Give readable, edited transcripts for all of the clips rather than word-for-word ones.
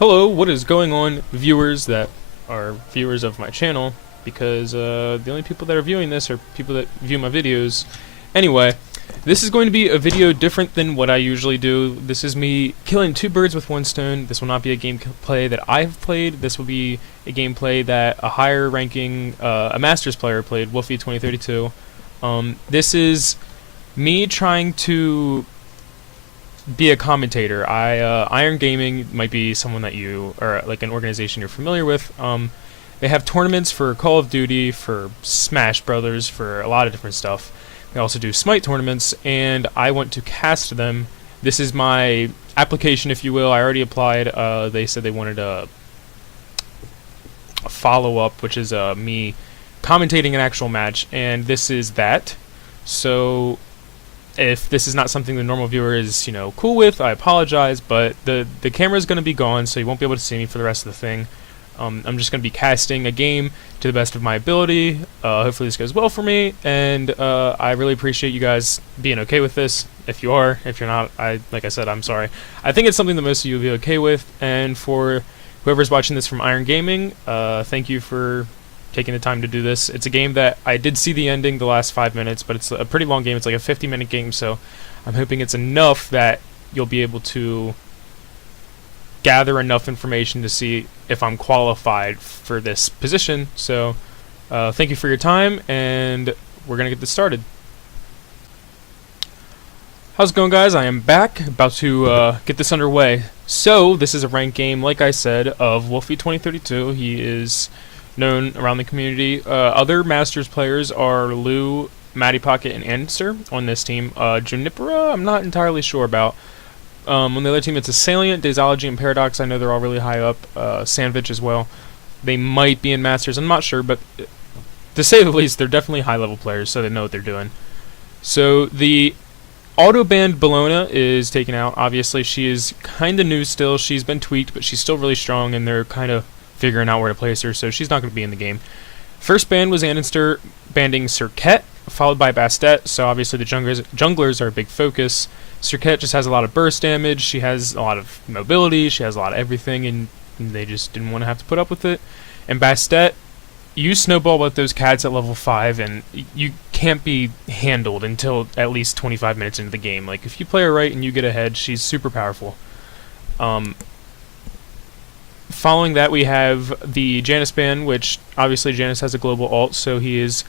Hello, what is going on, viewers that are viewers of my channel? Because the only people that are viewing this are people that view my videos. Anyway, this is going to be a video different than what I usually do. This is me killing two birds with one stone. This will not be a gameplay that I've played. This will be a gameplay that a higher ranking, a Masters player played, Wolfie 2032. This is me trying to be a commentator. Iron Gaming might be someone that you, or like an organization you're familiar with. They have tournaments for Call of Duty, for Smash Brothers, for a lot of different stuff. They also do Smite tournaments, and I want to cast them. This is my application, if you will. I already applied. They said they wanted a follow-up, which is me commentating an actual match, and this is that. So if this is not something the normal viewer is, cool with, I apologize, but the camera is going to be gone, so you won't be able to see me for the rest of the thing. I'm just going to be casting a game to the best of my ability. Hopefully this goes well for me, and I really appreciate you guys being okay with this. If you are, if you're not, like I said, I'm sorry. I think it's something that most of you will be okay with, and for whoever's watching this from Iron Gaming, thank you for taking the time to do this. It's a game that I did see the ending the last 5 minutes, but it's a pretty long game. It's like a 50-minute game, so I'm hoping it's enough that you'll be able to gather enough information to see if I'm qualified for this position. So thank you for your time, and we're gonna get this started. How's it going, guys? I am back, about to get this underway. So this is a ranked game, like I said, of Wolfie 2032. He is known around the community. Other Masters players are Lou, Matty Pocket, and Anster on this team. Junipera, I'm not entirely sure about. On the other team, it's Assailant, Daysology, and Paradox. I know they're all really high up. Sandvich as well. They might be in Masters, I'm not sure, but to say the least, they're definitely high-level players, so they know what they're doing. So the auto-banned Bologna is taken out. Obviously, she is kind of new still. She's been tweaked, but she's still really strong, and they're kind of figuring out where to place her, so she's not going to be in the game. First ban was Annister banning Cirquette, followed by Bastet, so obviously the junglers are a big focus. Cirquette just has a lot of burst damage, she has a lot of mobility, she has a lot of everything, and they just didn't want to have to put up with it. And Bastet, you snowball with those cats at level 5, and you can't be handled until at least 25 minutes into the game. Like, if you play her right and you get ahead, she's super powerful. Following that, we have the Janus ban, which obviously Janus has a global ult, so he is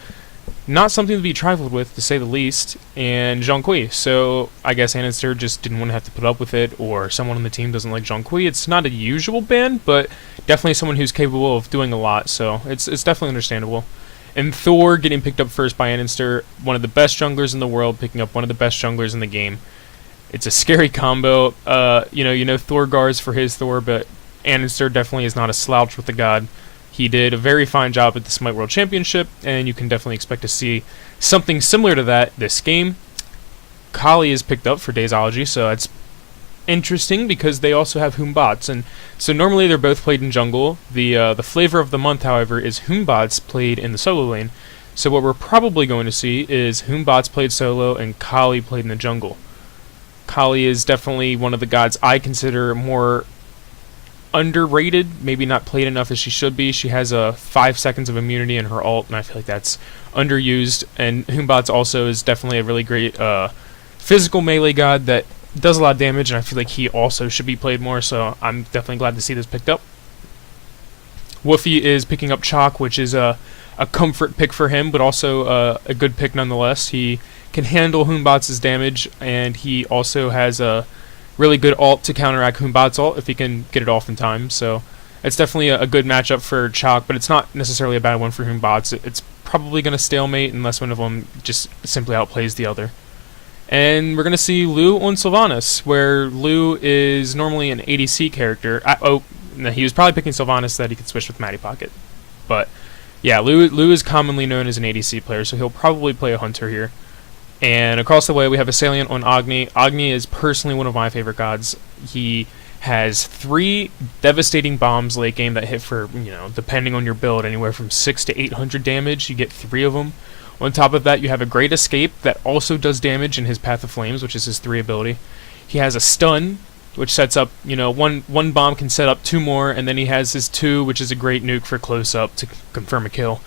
not something to be trifled with, to say the least, and Jonqui. So I guess Annister just didn't want to have to put up with it, or someone on the team doesn't like Jonqui. It's not a usual ban, but definitely someone who's capable of doing a lot, so it's definitely understandable. And Thor getting picked up first by Annister, one of the best junglers in the world, picking up one of the best junglers in the game. It's a scary combo. You know Thor guards for his Thor, but Annister definitely is not a slouch with the god. He did a very fine job at the Smite World Championship, and you can definitely expect to see something similar to that this game. Kali is picked up for Daysology, so it's interesting because they also have Humbots, and so normally they're both played in jungle. The flavor of the month, however, is Humbots played in the solo lane. So what we're probably going to see is Humbots played solo and Kali played in the jungle. Kali is definitely one of the gods I consider more underrated, maybe not played enough as she should be. She has 5 seconds of immunity in her ult, and I feel like that's underused. And Humbots also is definitely a really great physical melee god that does a lot of damage, and I feel like he also should be played more, so I'm definitely glad to see this picked up. Woofy is picking up Chalk, which is a comfort pick for him, but also a good pick nonetheless. He can handle Humbots' damage, and he also has a really good ult to counteract Humbots' ult if he can get it off in time. So it's definitely a good matchup for Chalk, but it's not necessarily a bad one for Humbots. It's probably going to stalemate unless one of them just simply outplays the other. And we're going to see Lou on Sylvanas, where Lou is normally an ADC character. No, he was probably picking Sylvanas so that he could switch with Matty Pocket. But yeah, Lou is commonly known as an ADC player, so he'll probably play a Hunter here. And across the way, we have Assailant on Agni. Agni is personally one of my favorite gods. He has 3 devastating bombs late game that hit for, depending on your build, anywhere from 600 to 800 damage. You get 3 of them. On top of that, you have a Great Escape that also does damage in his Path of Flames, which is his 3 ability. He has a stun, which sets up, you know, one bomb can set up 2 more, and then he has his 2, which is a great nuke for close-up to confirm a kill.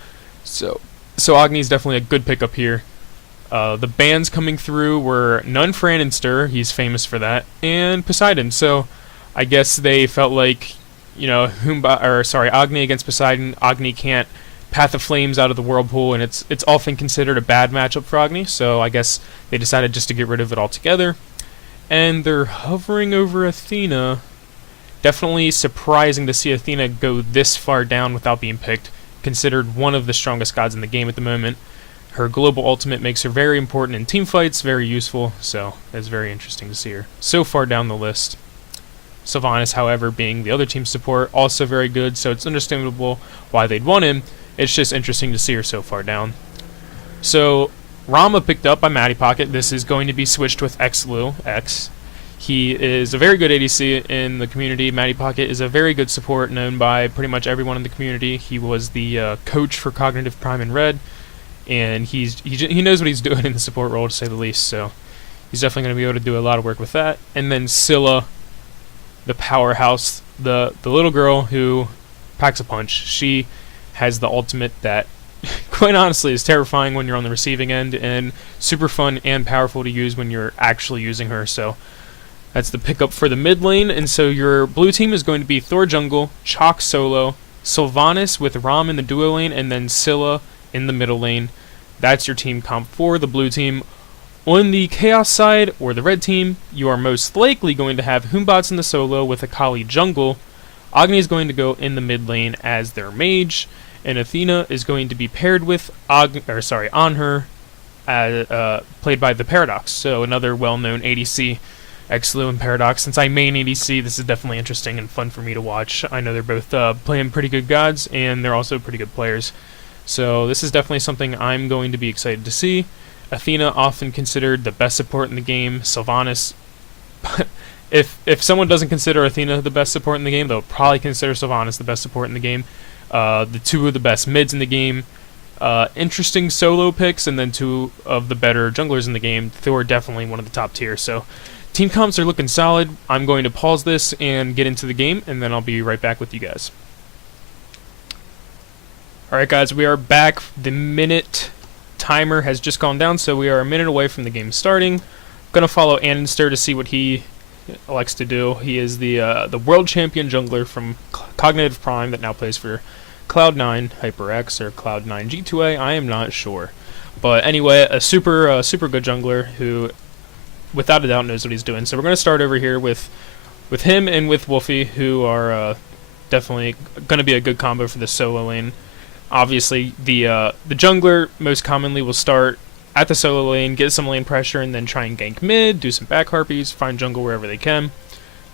So Agni's definitely a good pickup here. The bans coming through were none for Annenster, he's famous for that, and Poseidon. So I guess they felt like, you know, Agni against Poseidon. Agni can't Path of Flames out of the Whirlpool, and it's often considered a bad matchup for Agni, so I guess they decided just to get rid of it altogether. And they're hovering over Athena. Definitely surprising to see Athena go this far down without being picked, considered one of the strongest gods in the game at the moment. Her global ultimate makes her very important in team fights, very useful, so it's very interesting to see her so far down the list. Sylvanas, however, being the other team's support, also very good, so it's understandable why they'd want him. It's just interesting to see her so far down. So, Rama picked up by Matty Pocket. This is going to be switched with Xlu, X. He is a very good ADC in the community. Matty Pocket is a very good support known by pretty much everyone in the community. He was the coach for Cognitive Prime in Red, and he knows what he's doing in the support role, to say the least, so he's definitely going to be able to do a lot of work with that. And then Scylla, the powerhouse, the little girl who packs a punch. She has the ultimate that, quite honestly, is terrifying when you're on the receiving end, and super fun and powerful to use when you're actually using her. So that's the pickup for the mid lane. And so your blue team is going to be Thor jungle, Chalk solo, Sylvanas with Ram in the duo lane, and then Scylla in the middle lane. That's your team comp for the blue team. On the Chaos side, or the red team, you are most likely going to have Humbots in the solo with Akali jungle. Agni is going to go in the mid lane as their mage, and Athena is going to be paired with Anhur, played by the Paradox. So another well-known ADC, Xlu and Paradox. Since I main ADC, this is definitely interesting and fun for me to watch. I know they're both playing pretty good gods, and they're also pretty good players. So this is definitely something I'm going to be excited to see. Athena, often considered the best support in the game. Sylvanas, if someone doesn't consider Athena the best support in the game, they'll probably consider Sylvanas the best support in the game. The 2 of the best mids in the game. Interesting solo picks, and then 2 of the better junglers in the game. Thor definitely one of the top tier. So team comps are looking solid. I'm going to pause this and get into the game, and then I'll be right back with you guys. Alright guys, we are back. The minute timer has just gone down, so we are a minute away from the game starting. I'm going to follow Annenster to see what he likes to do. He is the world champion jungler from Cognitive Prime that now plays for Cloud9 HyperX or Cloud9 G2A. I am not sure. But anyway, a super good jungler who, without a doubt, knows what he's doing. So we're going to start over here with him and with Wolfie, who are definitely going to be a good combo for the solo lane. Obviously, the jungler most commonly will start at the solo lane, get some lane pressure, and then try and gank mid, do some back harpies, find jungle wherever they can.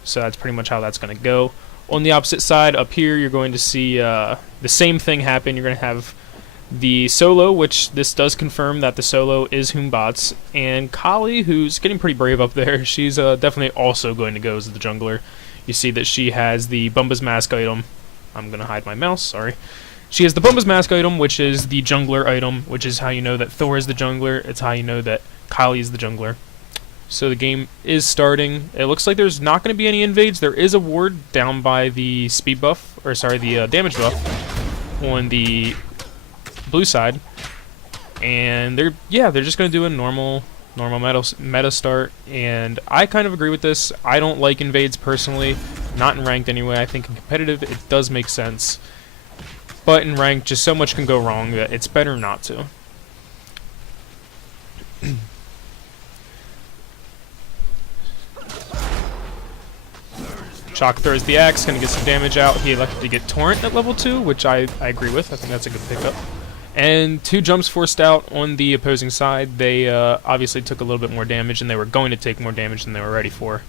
So that's pretty much how that's going to go. On the opposite side, up here, you're going to see the same thing happen. You're going to have the solo, which this does confirm that the solo is Humbots, and Kali, who's getting pretty brave up there. She's definitely also going to go as the jungler. You see that she has the Bumba's Mask item. I'm going to hide my mouse, sorry. She has the Bumba's Mask item, which is the jungler item, which is how you know that Thor is the jungler. It's how you know that Kali is the jungler. So the game is starting. It looks like there's not going to be any invades. There is a ward down by the speed buff, or sorry, the damage buff on the blue side. And they're just going to do a normal meta start. And I kind of agree with this. I don't like invades personally, not in ranked anyway. I think in competitive it does make sense. But in ranked, just so much can go wrong that it's better not to. Chalk throws the axe, gonna get some damage out. He elected to get Torrent at level 2, which I agree with. I think that's a good pickup. And 2 jumps forced out on the opposing side. They obviously took a little bit more damage, and they were going to take more damage than they were ready for.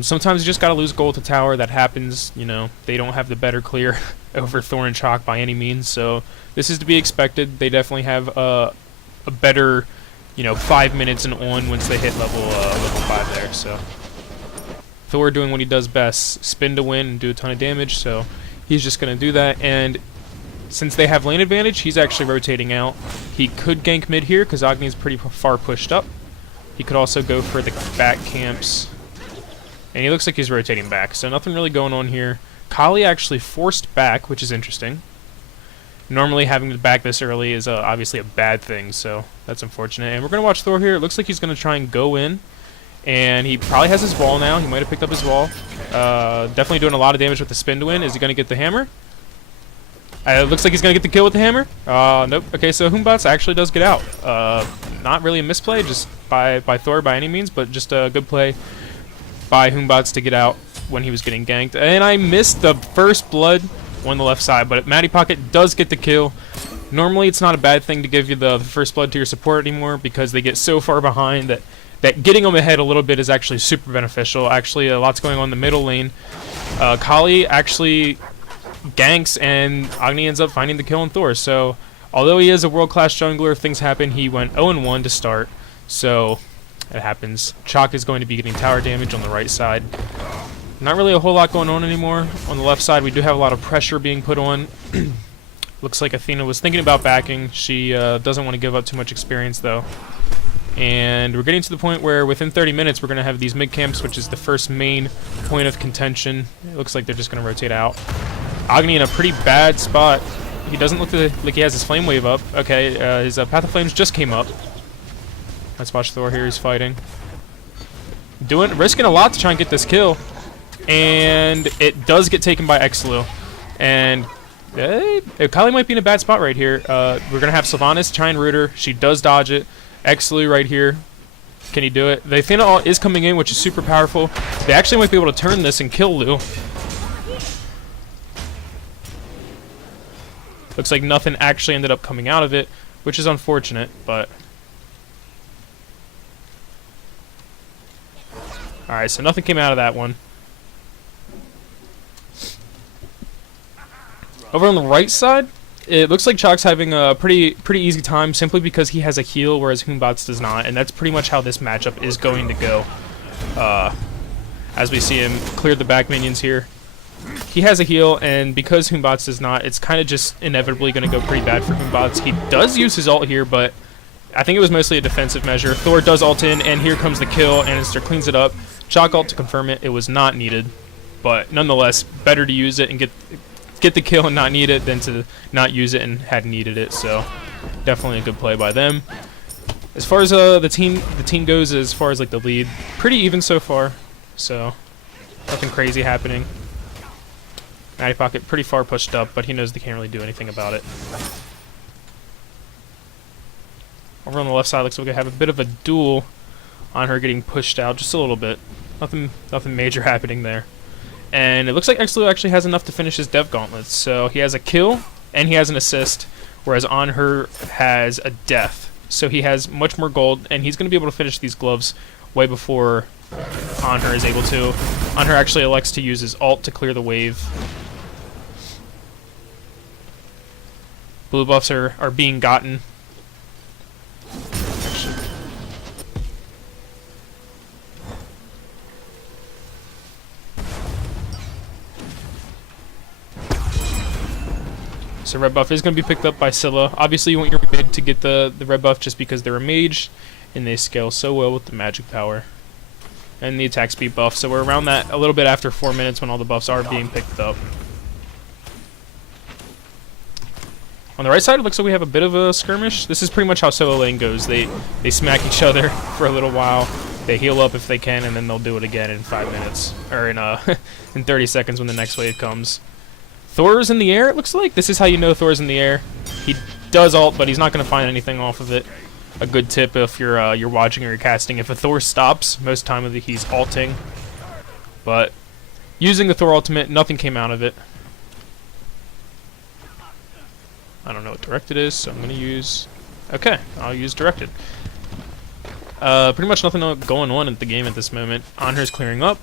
Sometimes you just gotta lose gold to tower. That happens, you know. They don't have the better clear over Thor and Chalk by any means, so this is to be expected. They definitely have a better, 5 minutes and on once they hit level 5 there. So Thor doing what he does best, spin to win and do a ton of damage. So he's just gonna do that, and since they have lane advantage, he's actually rotating out. He could gank mid here because Agni's pretty far pushed up. He could also go for the back camps And he looks like he's rotating back, so nothing really going on here. Kali actually forced back, which is interesting. Normally having to back this early is obviously a bad thing, so that's unfortunate. And we're going to watch Thor here. It looks like he's going to try and go in. And he probably has his wall now. He might have picked up his wall. Definitely doing a lot of damage with the spin to win. Is he going to get the hammer? It looks like he's going to get the kill with the hammer. Nope. Okay, so Humbats actually does get out. Not really a misplay just by Thor by any means, but just a good play by Humbats to get out when he was getting ganked. And I missed the first blood on the left side, but Matty Pocket does get the kill. Normally it's not a bad thing to give you the first blood to your support anymore because they get so far behind that getting them ahead a little bit is actually super beneficial. Actually, a lot's going on in the middle lane. Kali actually ganks, and Agni ends up finding the kill on Thor. So, although he is a world-class jungler, things happen. He went 0-1 to start, so it happens. Chalk is going to be getting tower damage on the right side. Not really a whole lot going on anymore. On the left side, we do have a lot of pressure being put on. Looks like Athena was thinking about backing. She doesn't want to give up too much experience, though. And we're getting to the point where within 30 minutes we're going to have these mid camps, which is the first main point of contention. It looks like they're just going to rotate out. Agni in a pretty bad spot. He doesn't look like he has his flame wave up. Okay, his Path of Flames just came up. Let's watch Thor here. He's fighting. Risking a lot to try and get this kill. And it does get taken by Exlu. And Kali might be in a bad spot right here. We're going to have Sylvanas try and root her. She does dodge it. Exlu right here. Can he do it? The Athena ult is coming in, which is super powerful. They actually might be able to turn this and kill Lu. Looks like nothing actually ended up coming out of it, which is unfortunate, but... Alright, so nothing came out of that one. Over on the right side, it looks like Chalk's having a pretty easy time simply because he has a heal, whereas Humbats does not, and that's pretty much how this matchup is going to go. As we see him clear the back minions here. He has a heal, and because Humbats does not, it's kind of just inevitably going to go pretty bad for Humbats. He does use his ult here, but I think it was mostly a defensive measure. Thor does ult in, and here comes the kill, and Anister cleans it up. Chalk ult to confirm it. It was not needed, but nonetheless, better to use it and get the kill and not need it than to not use it and had needed it. So definitely a good play by them. As far as the team goes, as far as like the lead, pretty even so far. So nothing crazy happening. Matty Pocket pretty far pushed up, but he knows they can't really do anything about it. Over on the left side, looks like we have a bit of a duel on her getting pushed out just a little bit. Nothing major happening there. And it looks like Exlu actually has enough to finish his Dev Gauntlets. So he has a kill, and he has an assist, whereas On Her has a death. So he has much more gold, and he's going to be able to finish these gloves way before On Her is able to. On Her actually elects to use his ult to clear the wave. Blue buffs are being gotten. So red buff is going to be picked up by Scylla. Obviously you want your mid to get the red buff just because they're a mage, and they scale so well with the magic power. And the attack speed buff, so we're around that a little bit after 4 minutes when all the buffs are being picked up. On the right side, it looks like we have a bit of a skirmish. This is pretty much how solo lane goes. They smack each other for a little while. They heal up if they can, and then they'll do it again in 5 minutes. Or in in 30 seconds when the next wave comes. Thor's in the air, it looks like. This is how you know Thor's in the air. He does ult, but he's not going to find anything off of it. A good tip if you're watching or you're casting. If a Thor stops, most of the time he's ulting. But using the Thor ultimate, nothing came out of it. I don't know what directed is, so I'm going to use... Okay, I'll use directed. Pretty much nothing going on at the game at this moment. Anher's clearing up,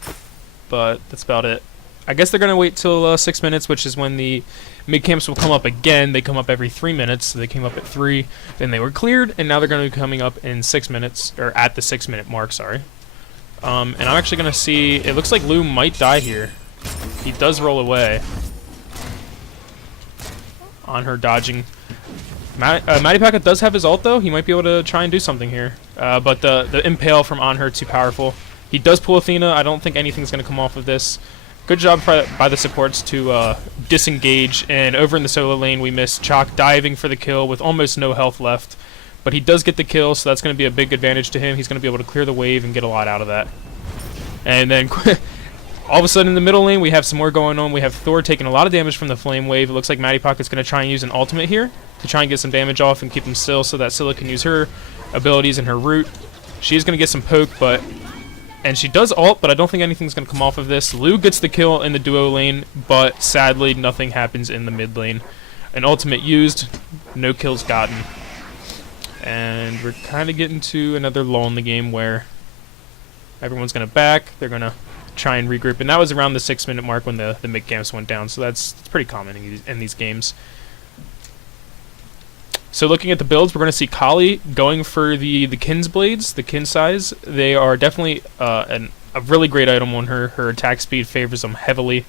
but that's about it. I guess they're going to wait till 6 minutes, which is when the mid-camps will come up again. They come up every 3 minutes, so they came up at 3, then they were cleared, and now they're going to be coming up in 6 minutes, or at the 6 minute mark, sorry. And I'm actually going to see... It looks like Lu might die here. He does roll away. On her dodging. Matty Pocket does have his ult though. He might be able to try and do something here. But the impale from On Her too powerful. He does pull Athena. I don't think anything's going to come off of this. Good job by the supports to disengage, and over in the solo lane we missed Chalk diving for the kill with almost no health left. But he does get the kill, so that's going to be a big advantage to him. He's going to be able to clear the wave and get a lot out of that. And then all of a sudden in the middle lane we have some more going on. We have Thor taking a lot of damage from the flame wave. It looks like Matty Pocket's going to try and use an ultimate here to try and get some damage off and keep him still so that Scylla can use her abilities and her root. She's going to get some poke, and she does ult, but I don't think anything's going to come off of this. Lu gets the kill in the duo lane, but sadly nothing happens in the mid lane. An ultimate used, no kills gotten. And we're kind of getting to another lull in the game where everyone's going to back. They're going to try and regroup. And that was around the 6-minute mark when the mid camps went down, so that's pretty common in these games. So looking at the builds, we're going to see Kali going for the Kin's Blades, the Kin size. They are definitely a really great item on her. Her attack speed favors them heavily.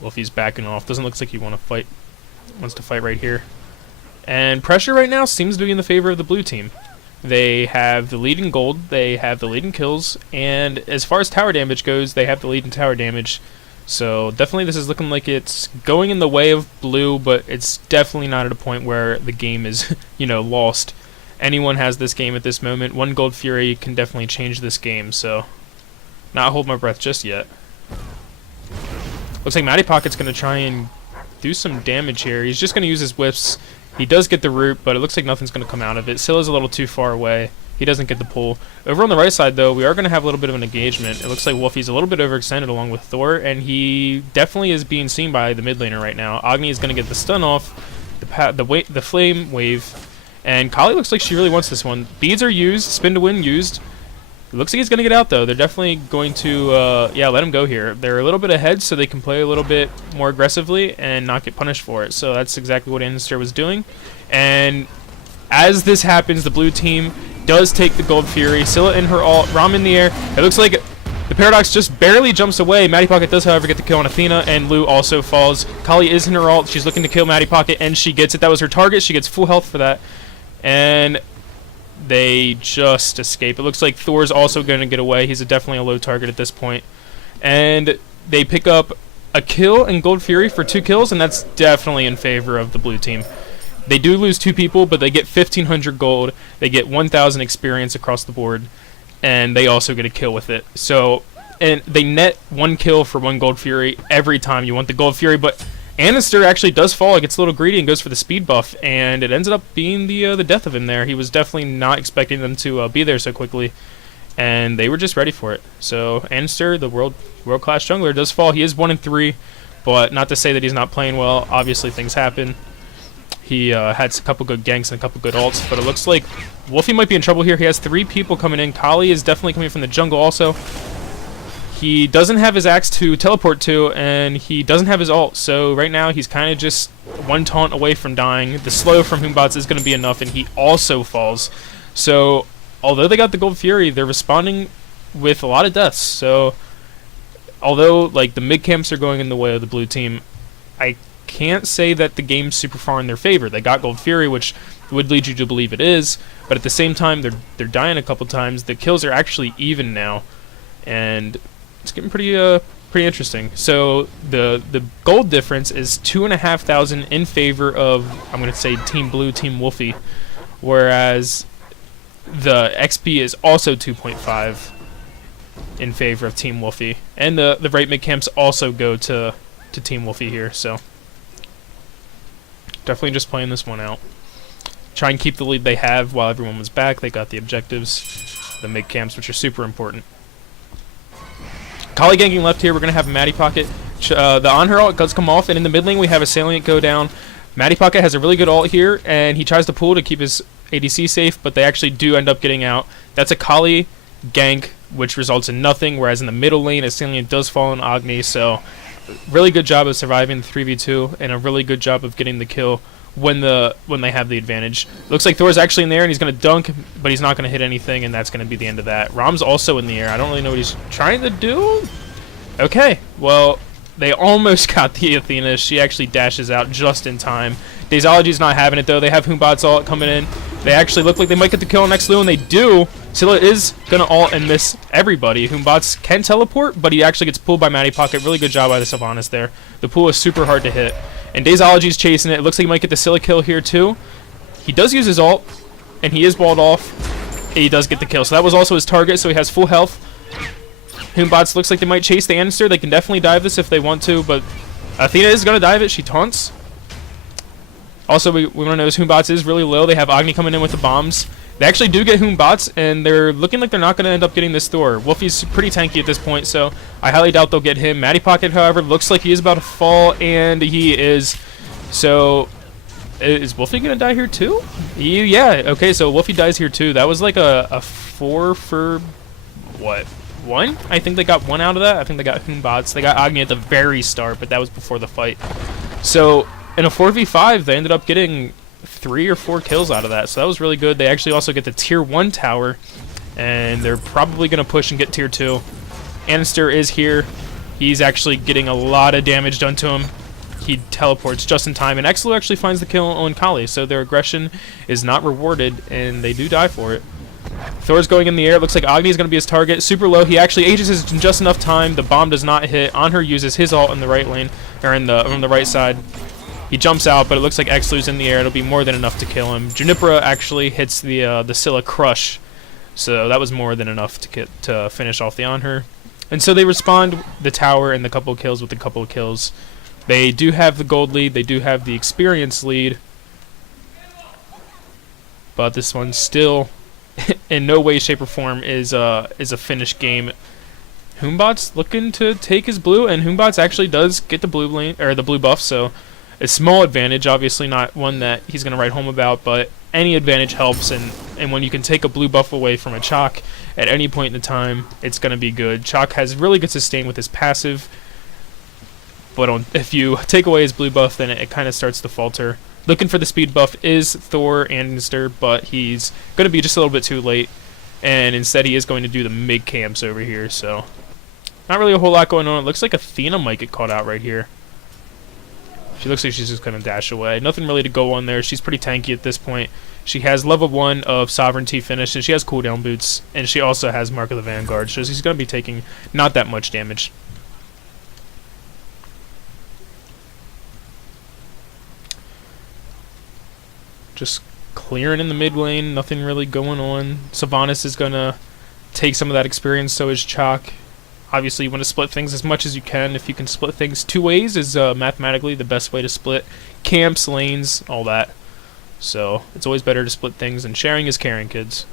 Wolfie's backing off. Doesn't look like he wants to fight right here. And pressure right now seems to be in the favor of the blue team. They have the lead in gold, they have the lead in kills, and as far as tower damage goes, they have the lead in tower damage. So definitely this is looking like it's going in the way of blue, but it's definitely not at a point where the game is, lost. Anyone has this game at this moment. One Gold Fury can definitely change this game, so not hold my breath just yet. Looks like Matty Pocket's going to try and do some damage here. He's just going to use his whips. He does get the root, but it looks like nothing's going to come out of it. Scylla's a little too far away. He doesn't get the pull. Over on the right side, though, we are going to have a little bit of an engagement. It looks like Wolfie's a little bit overextended along with Thor, and he definitely is being seen by the mid laner right now. Agni is going to get the stun off, the flame wave, and Kali looks like she really wants this one. Beads are used, spin to win used. It looks like he's going to get out, though. They're definitely going to, let him go here. They're a little bit ahead, so they can play a little bit more aggressively and not get punished for it. So that's exactly what Anister was doing. And as this happens, the blue team does take the Gold Fury. Scylla in her ult, Ram in the air. It looks like the Paradox just barely jumps away. Matty Pocket does, however, get the kill on Athena, and Lu also falls. Kali is in her ult. She's looking to kill Matty Pocket, and she gets it. That was her target. She gets full health for that. And they just escape. It looks like Thor's also going to get away. He's definitely a low target at this point. And they pick up a kill and Gold Fury for 2 kills, and that's definitely in favor of the blue team. They do lose 2 people, but they get 1,500 gold. They get 1,000 experience across the board, and they also get a kill with it. So, and they net 1 kill for 1 Gold Fury every time you want the Gold Fury, but Anister actually does fall. It gets a little greedy and goes for the speed buff, and it ends up being the death of him there. He was definitely not expecting them to be there so quickly, and they were just ready for it. So Anister, the world-class jungler, does fall. He is 1-3, but not to say that he's not playing well. Obviously, things happen. He had a couple good ganks and a couple good ults, but it looks like Wolfie might be in trouble here. He has 3 people coming in. Kali is definitely coming from the jungle also. He doesn't have his axe to teleport to, and he doesn't have his ult, so right now he's kind of just 1 taunt away from dying. The slow from Humbats is going to be enough, and he also falls. So, although they got the Gold Fury, they're responding with a lot of deaths. So, although the mid camps are going in the way of the blue team, I can't say that the game's super far in their favor. They got Gold Fury, which would lead you to believe it is, but at the same time, they're dying a couple times. The kills are actually even now, and it's getting pretty interesting. So the gold difference is 2,500 in favor of, I'm going to say, Team Blue, Team Wolfie, whereas the XP is also 2.5 in favor of Team Wolfie, and the right mid camps also go to Team Wolfie here. So definitely just playing this one out. Try and keep the lead they have while everyone was back. They got the objectives, the mid camps, which are super important. Kali ganking left here. We're going to have a Matty Pocket. The on her ult does come off, and in the mid lane we have a Salient go down. Matty Pocket has a really good ult here, and he tries to pull to keep his ADC safe, but they actually do end up getting out. That's a Kali gank, which results in nothing, whereas in the middle lane a Salient does fall on Agni, so really good job of surviving the 3v2, and a really good job of getting the kill when they have the advantage. Looks like Thor's actually in there, and he's going to dunk, but he's not going to hit anything, and that's going to be the end of that. Ram's also in the air. I don't really know what he's trying to do. Okay, well, they almost got the Athena. She actually dashes out just in time. Daisology's not having it, though. They have Humbats ult coming in. They actually look like they might get the kill on next Lu, and they do. Scylla is going to ult and miss everybody. Humbats can teleport, but he actually gets pulled by Matty Pocket. Really good job by the Sylvanas there. The pool is super hard to hit. And Dazology's chasing it. It looks like he might get the Scylla kill here too. He does use his ult, and he is walled off. He does get the kill. So that was also his target, so he has full health. Humbats looks like they might chase the Anister. They can definitely dive this if they want to, but Athena is going to dive it. She taunts. Also, we want to notice Humbats is really low. They have Agni coming in with the bombs. They actually do get Humbats, and they're looking like they're not going to end up getting this Thor. Wolfie's pretty tanky at this point, so I highly doubt they'll get him. Matty Pocket, however, looks like he is about to fall, and he is. So, is Wolfie going to die here too? Yeah, okay, so Wolfie dies here too. That was like a 4 for, what, 1? I think they got 1 out of that. I think they got Humbats. They got Agni at the very start, but that was before the fight. So, in a 4v5, they ended up getting 3 or 4 kills out of that, so that was really good. They actually also get the tier 1 tower, and they're probably going to push and get tier 2. Anister is here. He's actually getting a lot of damage done to him. He teleports just in time, and Exlu actually finds the kill on Kali, so their aggression is not rewarded, and they do die for it. Thor's going in the air. It looks like Agni is going to be his target. Super low. He actually ages his in just enough time. The bomb does not hit. Anhur uses his ult in the right lane, or on the right side. He jumps out, but it looks like Exlu's in the air. It'll be more than enough to kill him. Junipera actually hits the Scylla crush, so that was more than enough to finish off the Anhur. And so they respond the tower and the couple of kills with a couple of kills. They do have the gold lead. They do have the experience lead, but this one still, in no way, shape, or form, is a finished game. Humbats looking to take his blue, and Humbats actually does get the blue lane or the blue buff, so. A small advantage, obviously not one that he's going to write home about, but any advantage helps, and when you can take a blue buff away from a Chalk at any point in the time, it's going to be good. Chalk has really good sustain with his passive, but if you take away his blue buff, then it kind of starts to falter. Looking for the speed buff is Thor and Anister, but he's going to be just a little bit too late, and instead he is going to do the mid camps over here, so not really a whole lot going on. It looks like Athena might get caught out right here. She looks like she's just going to dash away. Nothing really to go on there. She's pretty tanky at this point. She has level 1 of Sovereignty finished, and she has cooldown boots, and she also has Mark of the Vanguard, so she's going to be taking not that much damage. Just clearing in the mid lane. Nothing really going on. Sylvanas is going to take some of that experience, so is Chalk. Obviously, you want to split things as much as you can. If you can split things 2 ways is mathematically the best way to split camps, lanes, all that. So it's always better to split things, and sharing is caring, kids.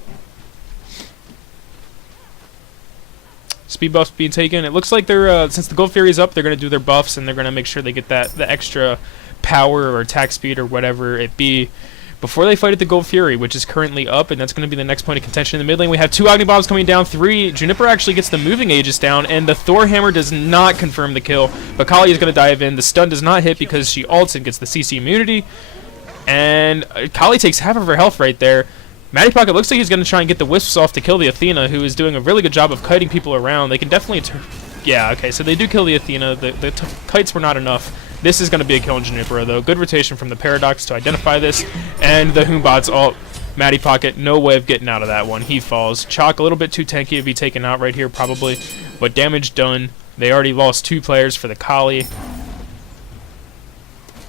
Speed buffs being taken. It looks like they're since the Gold Fury is up, they're going to do their buffs, and they're going to make sure they get the extra power or attack speed or whatever it be before they fight at the Gold Fury, which is currently up, and that's going to be the next point of contention. In the mid lane, we have 2 Agni Bombs coming down, 3. Juniper actually gets the moving Aegis down, and the Thor Hammer does not confirm the kill, but Kali is going to dive in. The stun does not hit because she ults and gets the CC immunity, and Kali takes half of her health right there. Matty Pocket looks like he's going to try and get the Wisps off to kill the Athena, who is doing a really good job of kiting people around. They can definitely... yeah, okay, so they do kill the Athena. The kites were not enough. This is going to be a kill in Junipera, though. Good rotation from the Paradox to identify this. And the Humbats ult. Matty Pocket, no way of getting out of that one. He falls. Chalk, a little bit too tanky to be taken out right here, probably. But damage done. They already lost 2 players for the Kali.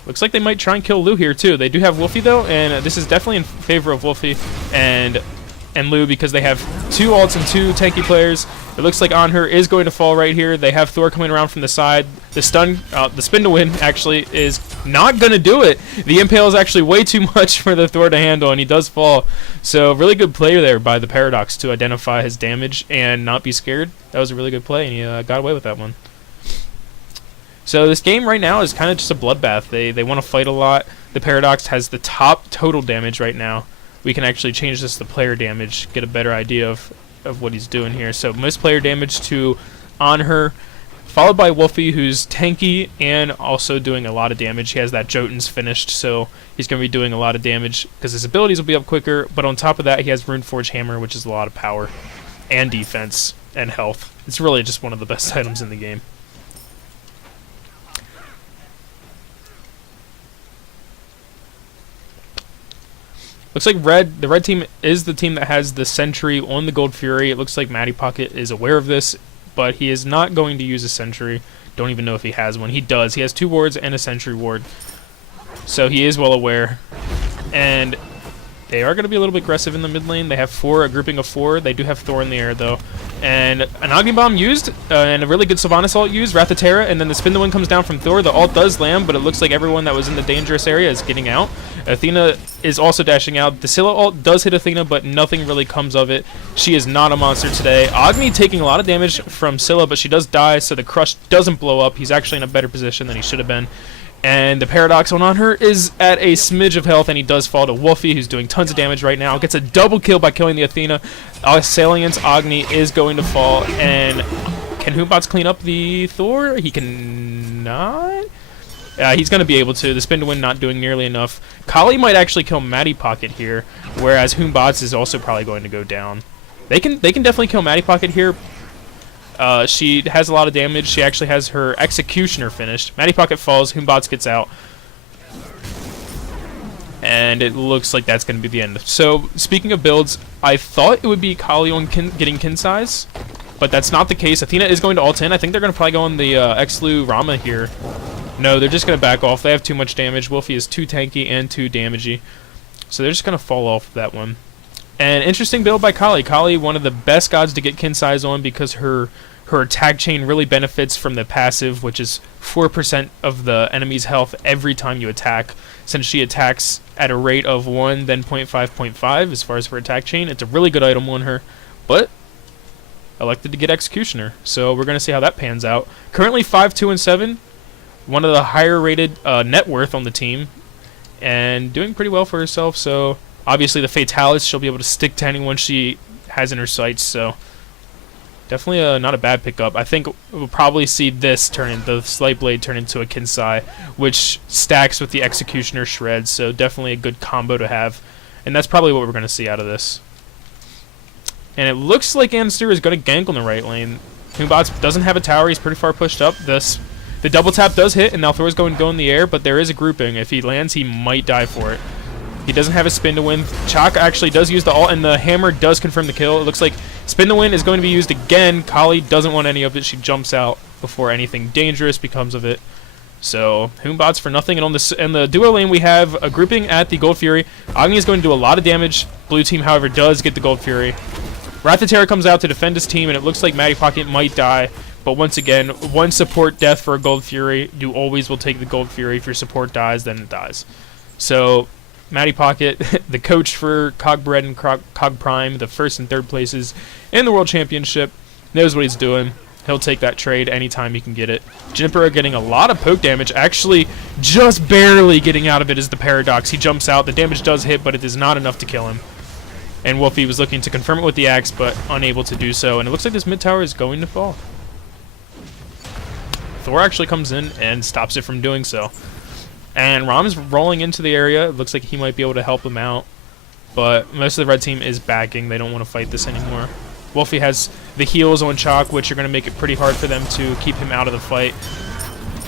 Looks like they might try and kill Lu here, too. They do have Wolfie, though, and this is definitely in favor of Wolfie and Lu because they have 2 ults and 2 tanky players. It looks like Anhur is going to fall right here. They have Thor coming around from the side. The spin to win actually is not going to do it. The impale is actually way too much for the Thor to handle, and he does fall. So really good play there by the Paradox to identify his damage and not be scared. That was a really good play, and he got away with that one. So this game right now is kind of just a bloodbath. They want to fight a lot. The Paradox has the top total damage right now. We can actually change this to player damage, get a better idea of what he's doing here. So most player damage to Anhur, followed by Wolfie, who's tanky and also doing a lot of damage. He has that Jotun's finished, so he's going to be doing a lot of damage because his abilities will be up quicker. But on top of that, he has Runeforge Hammer, which is a lot of power and defense and health. It's really just one of the best items in the game. Looks like the red team is the team that has the sentry on the Gold Fury. It looks like Matty Pocket is aware of this, but he is not going to use a sentry. Don't even know if he has one. He does. He has 2 wards and a sentry ward. So he is well aware. And they are going to be a little bit aggressive in the mid lane. They have a grouping of 4. They do have Thor in the air, though. And an Agni Bomb used, and a really good Sylvanas ult used, Wrath of Terra, and then the Spin the Wind comes down from Thor. The ult does land, but it looks like everyone that was in the dangerous area is getting out. Athena is also dashing out. The Scylla ult does hit Athena, but nothing really comes of it. She is not a monster today. Agni taking a lot of damage from Scylla, but she does die, so the Crush doesn't blow up. He's actually in a better position than he should have been. And the Paradox on her is at a smidge of health, and he does fall to Wolfie, who's doing tons of damage right now. Gets a double kill by killing the Athena. Salient's Agni is going to fall, and can Hoombots clean up the Thor? He cannot. He's going to be able to. The Spin to Win not doing nearly enough. Kali might actually kill Matty Pocket here, whereas Hoombots is also probably going to go down. They can definitely kill Matty Pocket here. She has a lot of damage. She actually has her Executioner finished. Matty Pocket falls. Hoombots gets out. And it looks like that's going to be the end. So, speaking of builds, I thought it would be Kali on getting kin size, but that's not the case. Athena is going to ult in. I think they're going to probably go on the Xlu Rama here. No, they're just going to back off. They have too much damage. Wolfie is too tanky and too damagey. So they're just going to fall off that one. And interesting build by Kali. Kali, one of the best gods to get kin size on because her attack chain really benefits from the passive, which is 4% of the enemy's health every time you attack. Since she attacks at a rate of 1, then 0.5, 0.5 as far as her attack chain. It's a really good item on her, but elected to get Executioner. So we're going to see how that pans out. Currently 5, 2, and 7. One of the higher rated net worth on the team, and doing pretty well for herself. So obviously the Fatalis, she'll be able to stick to anyone she has in her sights. So definitely not a bad pickup. I think we'll probably see this the Slight Blade turn into a Kinsai, which stacks with the Executioner Shred. So definitely a good combo to have, and that's probably what we're going to see out of this. And it looks like Anastir is going to gank on the right lane. Hoombots doesn't have a tower. He's pretty far pushed up. The double tap does hit, and now Thor's going to go in the air, but there is a grouping. If he lands, he might die for it. He doesn't have a Spin to Win. Chaka actually does use the ult, and the hammer does confirm the kill. It looks like Spin to Win is going to be used again. Kali doesn't want any of it. She jumps out before anything dangerous becomes of it. So, Hoombots for nothing. And in the duo lane, we have a grouping at the Gold Fury. Agni is going to do a lot of damage. Blue team, however, does get the Gold Fury. Wrath of Terra comes out to defend his team, and it looks like Matty Pocket might die. But once again, one support death for a Gold Fury. You always will take the Gold Fury. If your support dies, then it dies. So, Matty Pocket, the coach for Cogbred and Cog Prime, the first and third places in the World Championship, knows what he's doing. He'll take that trade anytime he can get it. Juniper getting a lot of poke damage, actually just barely getting out of it is the Paradox. He jumps out, the damage does hit, but it is not enough to kill him. And Wolfie was looking to confirm it with the axe, but unable to do so. And it looks like this mid tower is going to fall. Thor actually comes in and stops it from doing so. And Rom is rolling into the area. It looks like he might be able to help him out. But most of the red team is backing. They don't want to fight this anymore. Wolfie has the heals on Chalk, which are going to make it pretty hard for them to keep him out of the fight.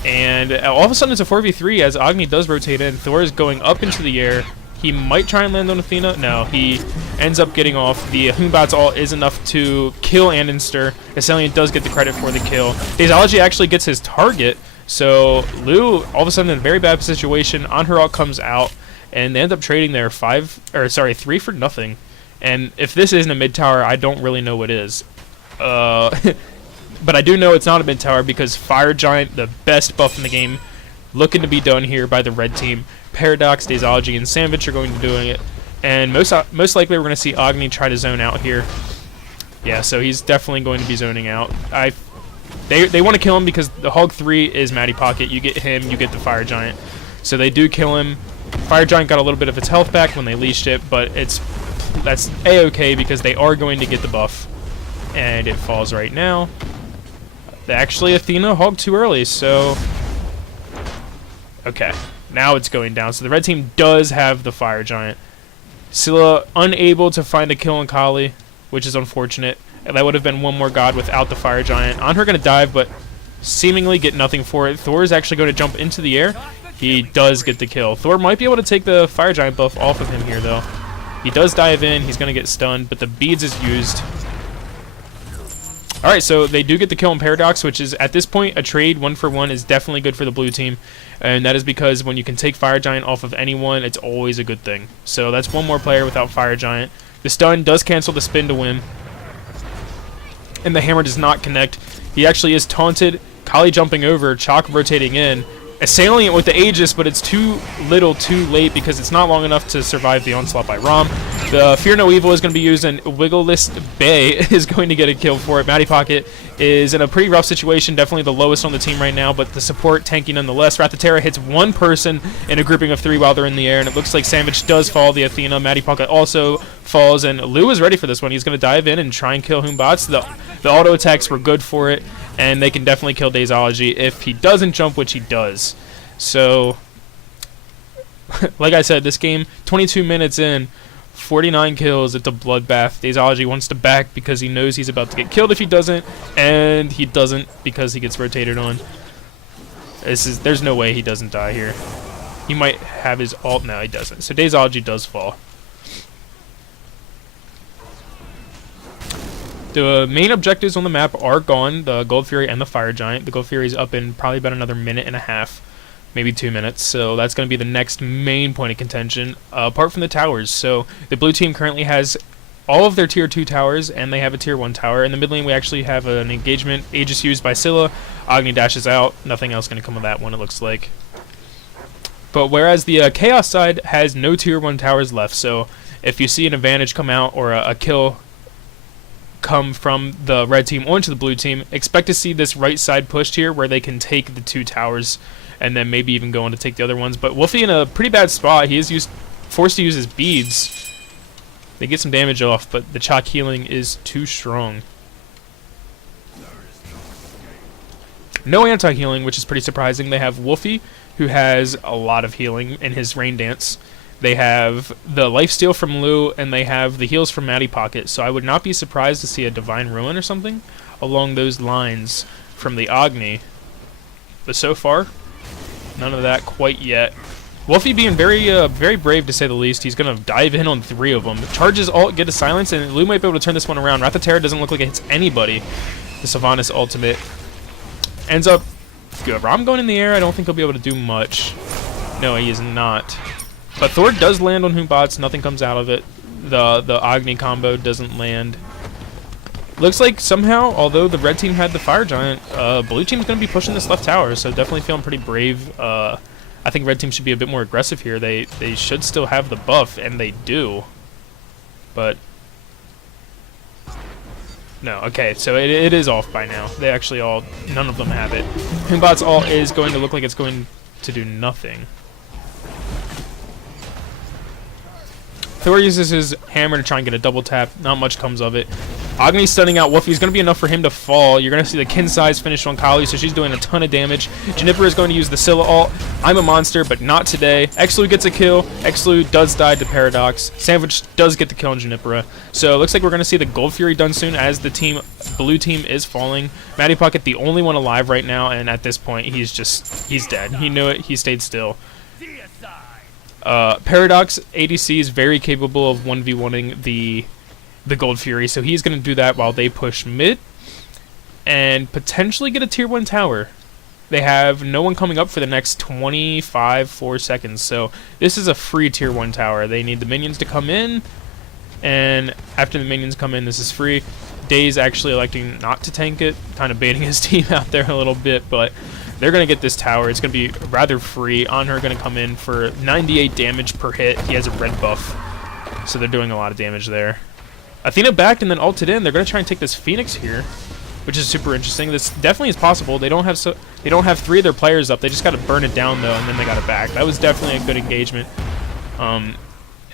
And all of a sudden it's a 4v3 as Agni does rotate in. Thor is going up into the air. He might try and land on Athena. No, he ends up getting off. The Hoombots ult is enough to kill Anastir. Salient does get the credit for the kill. Daisology actually gets his target. So Lu, all of a sudden in a very bad situation. On her ult comes out, and they end up trading there 3 for nothing. And if this isn't a mid tower, I don't really know what is. But I do know it's not a mid tower because Fire Giant, the best buff in the game, looking to be done here by the red team. Paradox, Daisology, and Sandwich are going to be doing it. And most likely we're going to see Agni try to zone out here. Yeah, so he's definitely going to be zoning out. They want to kill him because the Hog 3 is Matty Pocket. You get him, you get the Fire Giant. So they do kill him. Fire Giant got a little bit of its health back when they leashed it, but that's A-okay because they are going to get the buff. And it falls right now. Actually, Athena hogged too early, so... Okay, now it's going down. So the red team does have the Fire Giant. Scylla unable to find a kill on Kali, which is unfortunate. That would have been one more god without the Fire Giant. On her going to dive, but seemingly get nothing for it. Thor is actually going to jump into the air. He does get the kill. Thor might be able to take the Fire Giant buff off of him here, though. He does dive in. He's going to get stunned, but the beads is used. Alright, so they do get the kill on Paradox, which is, at this point, a trade 1-for-1 is definitely good for the blue team. And that is because when you can take Fire Giant off of anyone, it's always a good thing. So that's one more player without Fire Giant. The stun does cancel the spin to win. And the hammer does not connect. He actually is taunted. Kali jumping over, Chalk rotating in. Assailing it with the Aegis, but it's too little too late because it's not long enough to survive the onslaught by Rom. The Fear No Evil is going to be used, and Wiggleless Bay is going to get a kill for it. Matty Pocket is in a pretty rough situation, definitely the lowest on the team right now, but the support tanky nonetheless. Rathaterra hits one person in a grouping of 3 while they're in the air, and it looks like Savage does fall the Athena. Matty Pocket also falls, and Lou is ready for this one. He's going to dive in and try and kill Humbats. The auto attacks were good for it, and they can definitely kill Daysology if he doesn't jump, which he does. So, like I said, this game, 22 minutes in, 49 kills, it's a bloodbath. Daysology wants to back because he knows he's about to get killed if he doesn't, and he doesn't because he gets rotated on. There's no way he doesn't die here. He might have his ult. No, he doesn't. So Daysology does fall. The main objectives on the map are gone, the Gold Fury and the Fire Giant. The Gold Fury is up in probably about another minute and a half, maybe 2 minutes, so that's going to be the next main point of contention, apart from the towers. So the blue team currently has all of their tier 2 towers, and they have a tier 1 tower. In the mid lane, we actually have an engagement, Aegis used by Scylla. Agni dashes out, nothing else going to come of that one, it looks like. But whereas the Chaos side has no tier 1 towers left, so if you see an advantage come out or a kill come from the red team onto the blue team, expect to see this right side pushed here where they can take the 2 towers and then maybe even go on to take the other ones. But Wolfie in a pretty bad spot. He is forced to use his beads. They get some damage off, but the Chalk healing is too strong. No anti-healing, which is pretty surprising. They have Wolfie, who has a lot of healing in his Rain Dance. They have the lifesteal from Lou, and they have the heals from Matty Pocket. So I would not be surprised to see a Divine Ruin or something along those lines from the Agni. But so far, none of that quite yet. Wolfie being very brave to say the least. He's going to dive in on 3 of them. Charges ult, get a silence, and Lou might be able to turn this one around. Rathaterra doesn't look like it hits anybody. The Sylvanas ultimate ends up good. Rom going in the air, I don't think he'll be able to do much. No, he is not. But Thor does land on Humbats, nothing comes out of it. The Agni combo doesn't land. Looks like somehow, although the red team had the Fire Giant, blue team's going to be pushing this left tower, so definitely feeling pretty brave. I think red team should be a bit more aggressive here. They should still have the buff, and they do. But no, okay, so it is off by now. They actually none of them have it. Humbats ult is going to look like it's going to do nothing. Thor uses his hammer to try and get a double tap. Not much comes of it. Agni stunning out Wolfie is going to be enough for him to fall. You're going to see the kin size finish on Kali, so she's doing a ton of damage. Juniper is going to use the Scylla ult. I'm a monster, but not today. Exlu gets a kill. Exlu does die to Paradox. Sandwich does get the kill on Juniper. So it looks like we're going to see the Gold Fury done soon as the blue team is falling. Matty Pocket the only one alive right now, and at this point he's dead. He knew it. He stayed still. Paradox ADC is very capable of 1v1ing the Gold Fury, so he's going to do that while they push mid and potentially get a tier 1 tower. They have no one coming up for the next 4 seconds, so this is a free tier 1 tower. They need the minions to come in, and after the minions come in, this is free. Days actually electing not to tank it, kind of baiting his team out there a little bit, but they're going to get this tower. It's going to be rather free. Anhur going to come in for 98 damage per hit. He has a red buff, so they're doing a lot of damage there. Athena backed and then ulted in. They're going to try and take this Phoenix here, which is super interesting. This definitely is possible. They don't have 3 of their players up. They just got to burn it down, though, and then they got it back. That was definitely a good engagement. And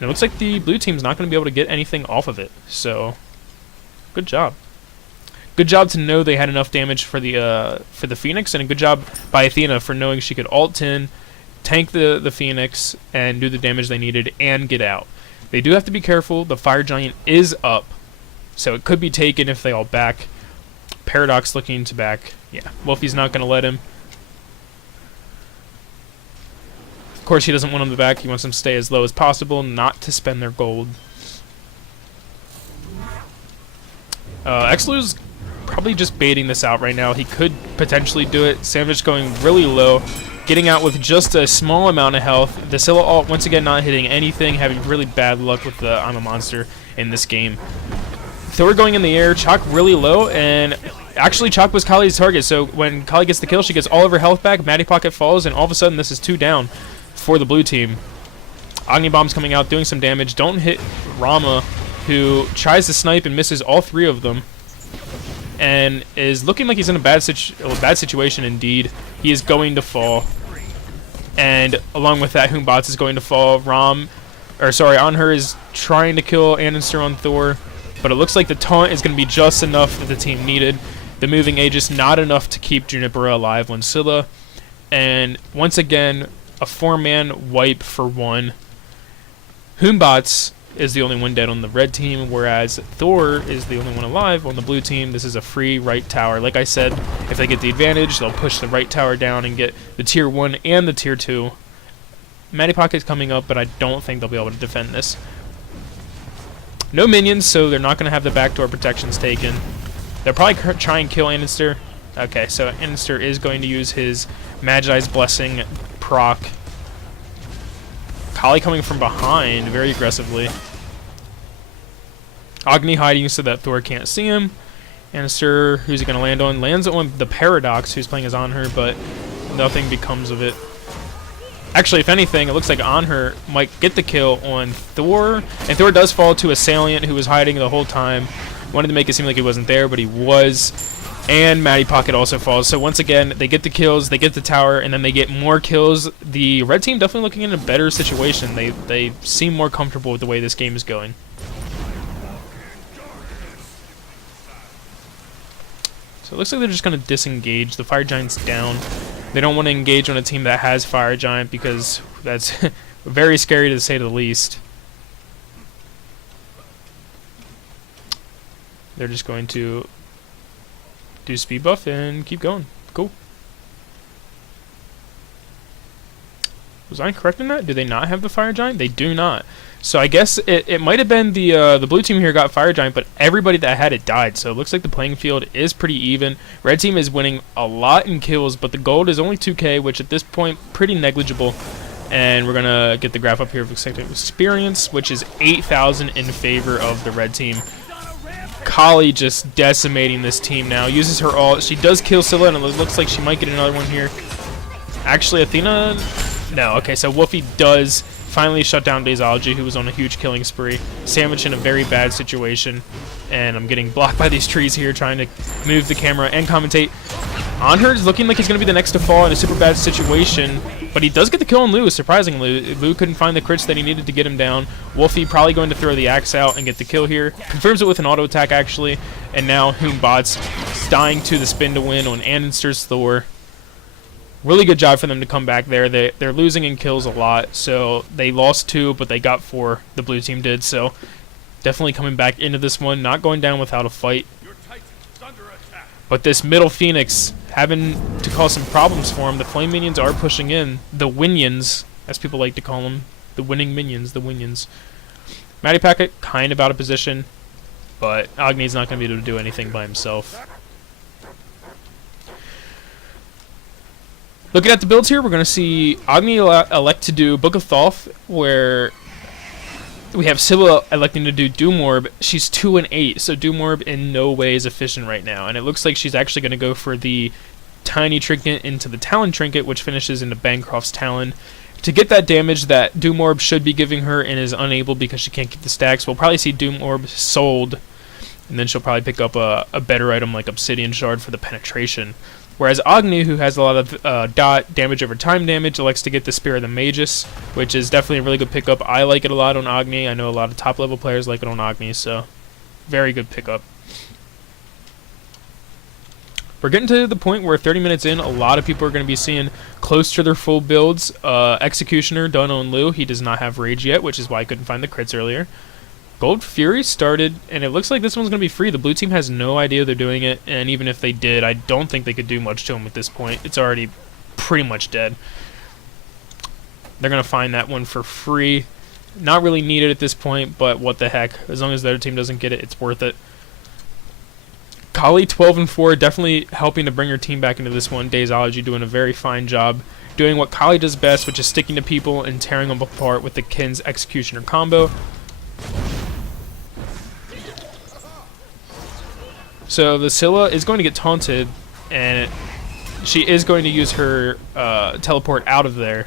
it looks like the blue team's not going to be able to get anything off of it, so good job. Good job to know they had enough damage for the Phoenix, and a good job by Athena for knowing she could ult in, tank the Phoenix, and do the damage they needed, and get out. They do have to be careful. The Fire Giant is up, so it could be taken if they all back. Paradox looking to back. Yeah, Wolfie's not going to let him. Of course, he doesn't want him to back. He wants them to stay as low as possible, not to spend their gold. Xlu's probably just baiting this out right now. He could potentially do it. Sandwich going really low, getting out with just a small amount of health. The Scylla ult once again not hitting anything, having really bad luck with the I'm a Monster in this game. Thor going in the air, Chalk really low, and actually Chalk was Kali's target, so when Kali gets the kill, she gets all of her health back, Matty Pocket falls, and all of a sudden this is 2 down for the blue team. Agni Bomb's coming out, doing some damage. Don't hit Rama, who tries to snipe and misses all 3 of them, and is looking like he's in a bad situation indeed. He is going to fall, and along with that, Hoombots is going to fall. Anhur is trying to kill Annister on Thor, but it looks like the taunt is going to be just enough that the team needed. The moving Aegis not enough to keep Junipero alive on Scylla, and once again, a 4-man wipe for 1. Hoombots is the only one dead on the red team, whereas Thor is the only one alive on the blue team. This is a free right tower. Like I said, if they get the advantage, they'll push the right tower down and get the tier 1 and the tier 2. Matty Pocket's coming up, but I don't think they'll be able to defend this. No minions, so they're not going to have the backdoor protections taken. They'll probably try and kill Annister. Okay, so Annister is going to use his Magi's Blessing proc. Kali coming from behind very aggressively. Agni hiding so that Thor can't see him. Annister, who's he going to land on? Lands on the Paradox, who's playing as Anhur, but nothing becomes of it. Actually, if anything, it looks like Anhur might get the kill on Thor, and Thor does fall to a Salient who was hiding the whole time. Wanted to make it seem like he wasn't there, but he was. And Matty Pocket also falls. So once again, they get the kills, they get the tower, and then they get more kills. The red team definitely looking in a better situation. They seem more comfortable with the way this game is going. So it looks like they're just going to disengage. The Fire Giant's down. They don't want to engage on a team that has Fire Giant because that's very scary to say the least. They're just going to do speed buff and keep going. Cool. Was I correct in that? Do they not have the Fire Giant? They do not. So I guess it might have been the blue team here got Fire Giant, but everybody that had it died. So it looks like the playing field is pretty even. Red team is winning a lot in kills, but the gold is only 2k, which at this point pretty negligible. And we're gonna get the graph up here of experience, which is 8,000 in favor of the red team. Kali just decimating this team now. Uses her ult. She does kill Scylla, and it looks like she might get another one here. Actually, Athena... No, okay, so Wolfie does finally shut down Daysology, who was on a huge killing spree. Sandwich in a very bad situation. And I'm getting blocked by these trees here, trying to move the camera and commentate. Anhur is looking like he's going to be the next to fall in a super bad situation, but he does get the kill on Lu, surprisingly. Lu couldn't find the crits that he needed to get him down. Wolfie probably going to throw the axe out and get the kill here. Confirms it with an auto attack, actually. And now Hoombots dying to the spin to win on Annister's Thor. Really good job for them to come back there. They're losing in kills a lot, so they lost 2, but they got 4. The blue team did, so definitely coming back into this one, not going down without a fight. But this middle Phoenix having to cause some problems for him. The flame minions are pushing in. The Winions, as people like to call them. The winning minions, the Winions. Matty Pocket kind of out of position, but Agni's not going to be able to do anything by himself. Looking at the builds here, we're going to see Agni elect to do Book of Thoth, where we have Scylla electing to do Doom Orb. She's 2 and 8, so Doom Orb in no way is efficient right now. And it looks like she's actually going to go for the Tiny Trinket into the Talon Trinket, which finishes into Bancroft's Talon. To get that damage that Doom Orb should be giving her and is unable because she can't keep the stacks, we'll probably see Doom Orb sold, and then she'll probably pick up a better item like Obsidian Shard for the penetration. Whereas Agni, who has a lot of dot damage over time damage, elects to get the Spear of the Magus, which is definitely a really good pickup. I like it a lot on Agni. I know a lot of top level players like it on Agni, so very good pickup. We're getting to the point where 30 minutes in, a lot of people are going to be seeing close to their full builds. Executioner done on Lu. He does not have Rage yet, which is why I couldn't find the crits earlier. Gold Fury started, and it looks like this one's going to be free. The blue team has no idea they're doing it, and even if they did, I don't think they could do much to him at this point. It's already pretty much dead. They're going to find that one for free. Not really needed at this point, but what the heck. As long as the other team doesn't get it, it's worth it. Kali 12-4, definitely helping to bring her team back into this one. Daysology doing a very fine job, doing what Kali does best, which is sticking to people and tearing them apart with the Kin's Executioner combo. So the Scylla is going to get taunted, and she is going to use her teleport out of there.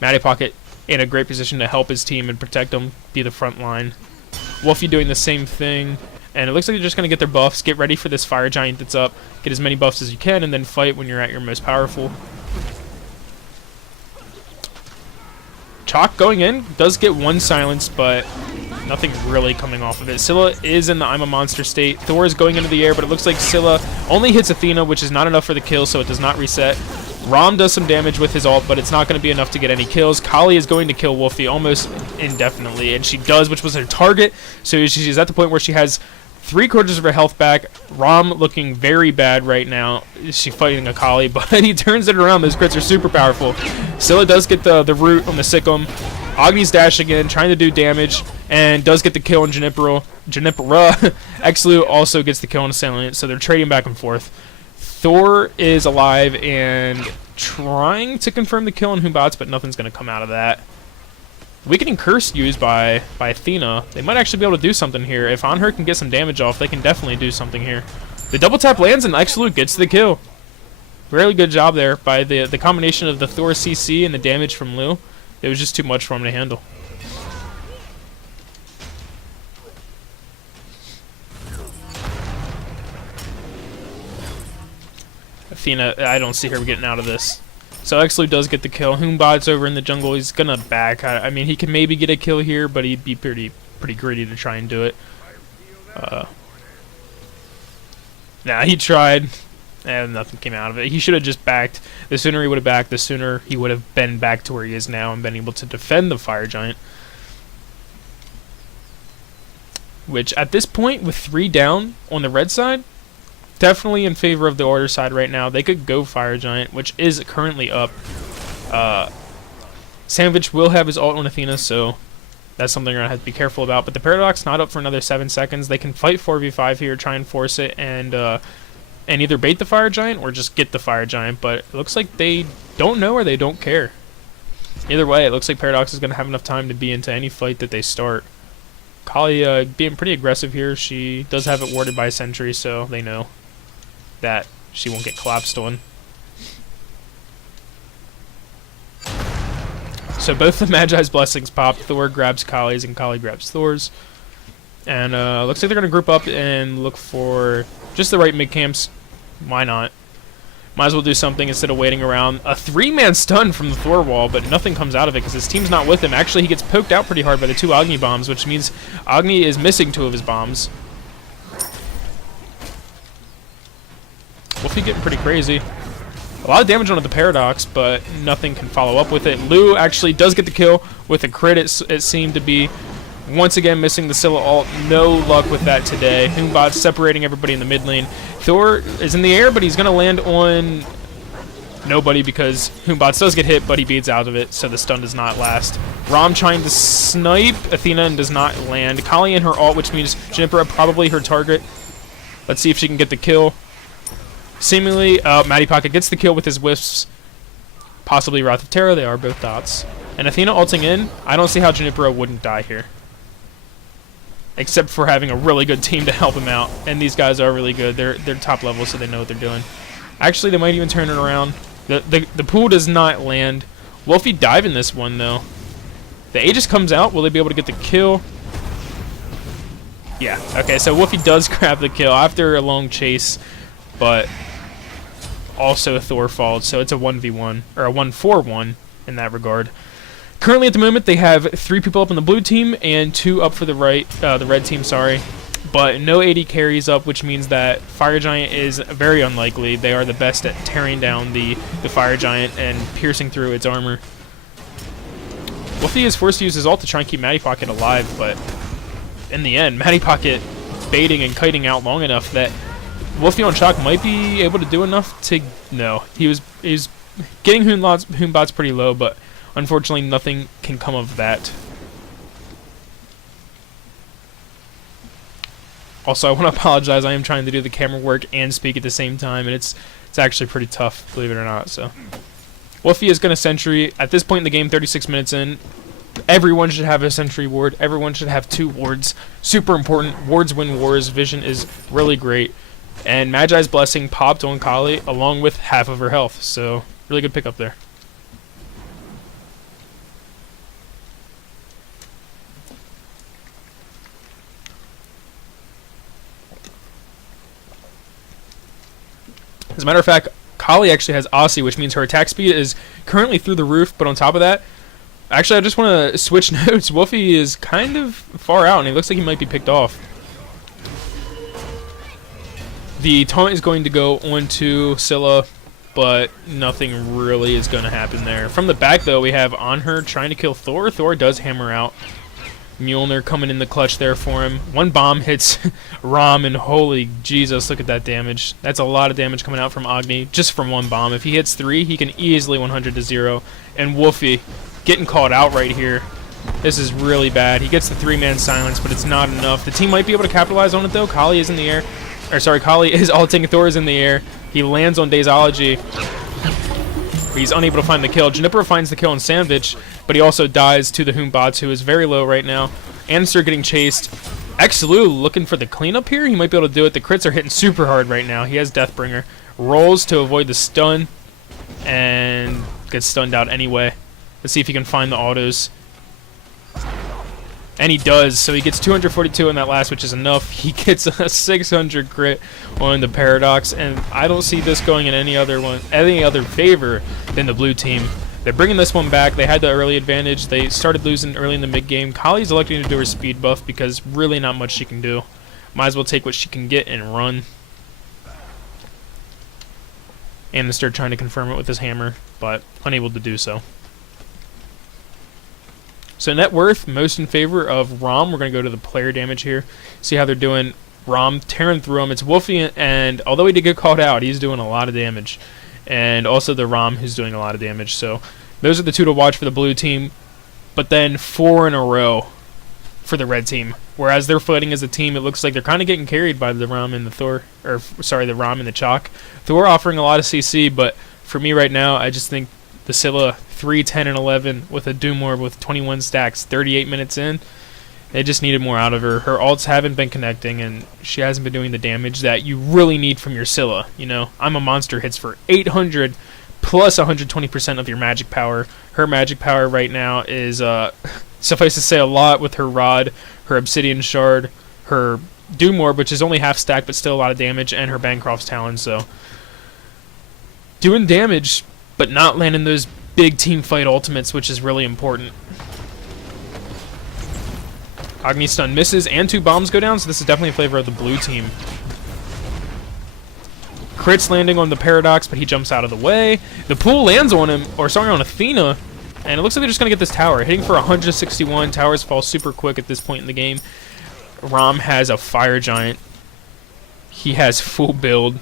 Matty Pocket in a great position to help his team and protect them, be the front line. Wolfie doing the same thing, and it looks like they're just going to get their buffs, get ready for this Fire Giant that's up, get as many buffs as you can, and then fight when you're at your most powerful. Chalk going in, does get one silence, but nothing really coming off of it. Scylla is in the I'm a monster state. Thor is going into the air, but it looks like Scylla only hits Athena, which is not enough for the kill, so it does not reset. Rom does some damage with his ult, but it's not going to be enough to get any kills. Kali is going to kill Wolfie almost indefinitely, and she does, which was her target. So she's at the point where she has 3/4 of her health back. Rom looking very bad right now. She's fighting a Kali, but he turns it around. Those crits are super powerful. Scylla does get the root on the Sikkim. Agni's dashing in, trying to do damage, and does get the kill on Junipera. Exlu also gets the kill on Salient, so they're trading back and forth. Thor is alive and trying to confirm the kill on Humbots, but nothing's going to come out of that. Weakening Curse used by Athena. They might actually be able to do something here. If On Her can get some damage off, they can definitely do something here. The double tap lands and Exlu gets the kill. Really good job there by the combination of the Thor CC and the damage from Lu. It was just too much for him to handle. Athena, I don't see her getting out of this. So Exlu does get the kill. Humbot's over in the jungle. He's gonna back. I mean, he can maybe get a kill here, but he'd be pretty greedy to try and do it. Nah, he tried, and nothing came out of it. He should have just backed. The sooner he would have backed, the sooner he would have been back to where he is now and been able to defend the Fire Giant. Which, at this point, with 3 down on the red side, definitely in favor of the Order side right now. They could go Fire Giant, which is currently up. Sandwich will have his ult on Athena, so that's something you're going to have to be careful about. But the Paradox not up for another 7 seconds. They can fight 4v5 here, try and force it, and either bait the Fire Giant or just get the Fire Giant. But it looks like they don't know or they don't care. Either way, it looks like Paradox is going to have enough time to be into any fight that they start. Kali being pretty aggressive here. She does have it warded by a sentry, so they know that she won't get collapsed on. So both the Magi's Blessings pop. Thor grabs Kali's and Kali grabs Thor's. And looks like they're going to group up and look for just the right mid-camps. Why not? Might as well do something instead of waiting around. A 3-man stun from the Thor wall, but nothing comes out of it because his team's not with him. Actually, he gets poked out pretty hard by the 2 Agni bombs, which means Agni is missing 2 of his bombs. Wolfie getting pretty crazy. A lot of damage onto the Paradox, but nothing can follow up with it. Lu actually does get the kill with a crit, it seemed to be. Once again, missing the Scylla ult. No luck with that today. Humbot separating everybody in the mid lane. Thor is in the air, but he's going to land on nobody because Humbot does get hit, but he beats out of it, so the stun does not last. Rom trying to snipe Athena and does not land. Kali in her ult, which means Junipera probably her target. Let's see if she can get the kill. Seemingly, Matty Pocket gets the kill with his wisps. Possibly Wrath of Terra. They are both dots. And Athena ulting in. I don't see how Junipera wouldn't die here. Except for having a really good team to help him out. And these guys are really good. They're top level, so they know what they're doing. Actually, they might even turn it around. The pool does not land. Wolfie dive in this one, though. The Aegis comes out. Will they be able to get the kill? Yeah. Okay, so Wolfie does grab the kill after a long chase. But also Thor falls, so it's a 1v1, or a 1-4-1 in that regard. Currently at the moment, they have 3 people up on the blue team and 2 up for the red team, sorry. But no AD carries up, which means that Fire Giant is very unlikely. They are the best at tearing down the Fire Giant and piercing through its armor. Wolfie is forced to use his ult to try and keep Matty Pocket alive, but in the end, Matty Pocket baiting and kiting out long enough that Wolfie on Chalk might be able to do enough to... No, he's getting Humbot's pretty low, but unfortunately nothing can come of that. Also, I want to apologize. I am trying to do the camera work and speak at the same time, and it's actually pretty tough, believe it or not. So, Wolfie is going to sentry. At this point in the game, 36 minutes in, everyone should have a sentry ward. Everyone should have 2 wards. Super important. Wards win wars. Vision is really great. And Magi's Blessing popped on Kali along with half of her health. So, really good pickup there. As a matter of fact, Kali actually has Aussie, which means her attack speed is currently through the roof, but on top of that, actually I just want to switch notes. Wolfie is kind of far out, and it looks like he might be picked off. The taunt is going to go onto Scylla, but nothing really is going to happen there. From the back, though, we have on her trying to kill Thor. Thor does hammer out. Mjolnir coming in the clutch there for him. One bomb hits Rom, and holy Jesus, look at that damage. That's a lot of damage coming out from Agni, just from one bomb. If he hits 3, he can easily 100-0. And Wolfie getting called out right here. This is really bad. He gets the 3-man silence, but it's not enough. The team might be able to capitalize on it, though. Kali is in the air. Or, sorry, Kali is ulting. Thor is in the air. He lands on Daysology. He's unable to find the kill. Juniper finds the kill on Sandwich, but he also dies to the Humbots, who is very low right now. Anister getting chased. Exlu looking for the cleanup here. He might be able to do it. The crits are hitting super hard right now. He has Deathbringer. Rolls to avoid the stun, and gets stunned out anyway. Let's see if he can find the autos. And he does, so he gets 242 in that last, which is enough. He gets a 600 crit on the Paradox, and I don't see this going in any other favor than the blue team. They're bringing this one back. They had the early advantage. They started losing early in the mid-game. Kali's electing to do her speed buff because really not much she can do. Might as well take what she can get and run. Anister trying to confirm it with his hammer, but unable to do so. So net worth, most in favor of Rom. We're going to go to the player damage here. See how they're doing. Rom tearing through him. It's Wolfie, and although he did get called out, he's doing a lot of damage. And also the Rom, who's doing a lot of damage. So those are the 2 to watch for the blue team. But then 4 in a row for the red team. Whereas they're fighting as a team, it looks like they're kind of getting carried by the Rom and the Thor. Or, sorry, the Rom and the Chalk. Thor offering a lot of CC, but for me right now, I just think the Scylla 3, 10, and 11 with a Doom Orb with 21 stacks, 38 minutes in. They just needed more out of her. Her ults haven't been connecting, and she hasn't been doing the damage that you really need from your Scylla. You know, I'm a Monster hits for 800 plus 120% of your magic power. Her magic power right now is, suffice to say, a lot with her Rod, her Obsidian Shard, her Doom Orb, which is only half stacked but still a lot of damage, and her Bancroft's Talon. So, doing damage, but not landing those big team fight ultimates, which is really important. Agni stun misses, and 2 bombs go down, so this is definitely in favor of the blue team. Crits landing on the Paradox, but he jumps out of the way. The pool lands on him, or sorry, on Athena, and it looks like they're just going to get this tower. Hitting for 161, towers fall super quick at this point in the game. Rom has a Fire Giant. He has full build.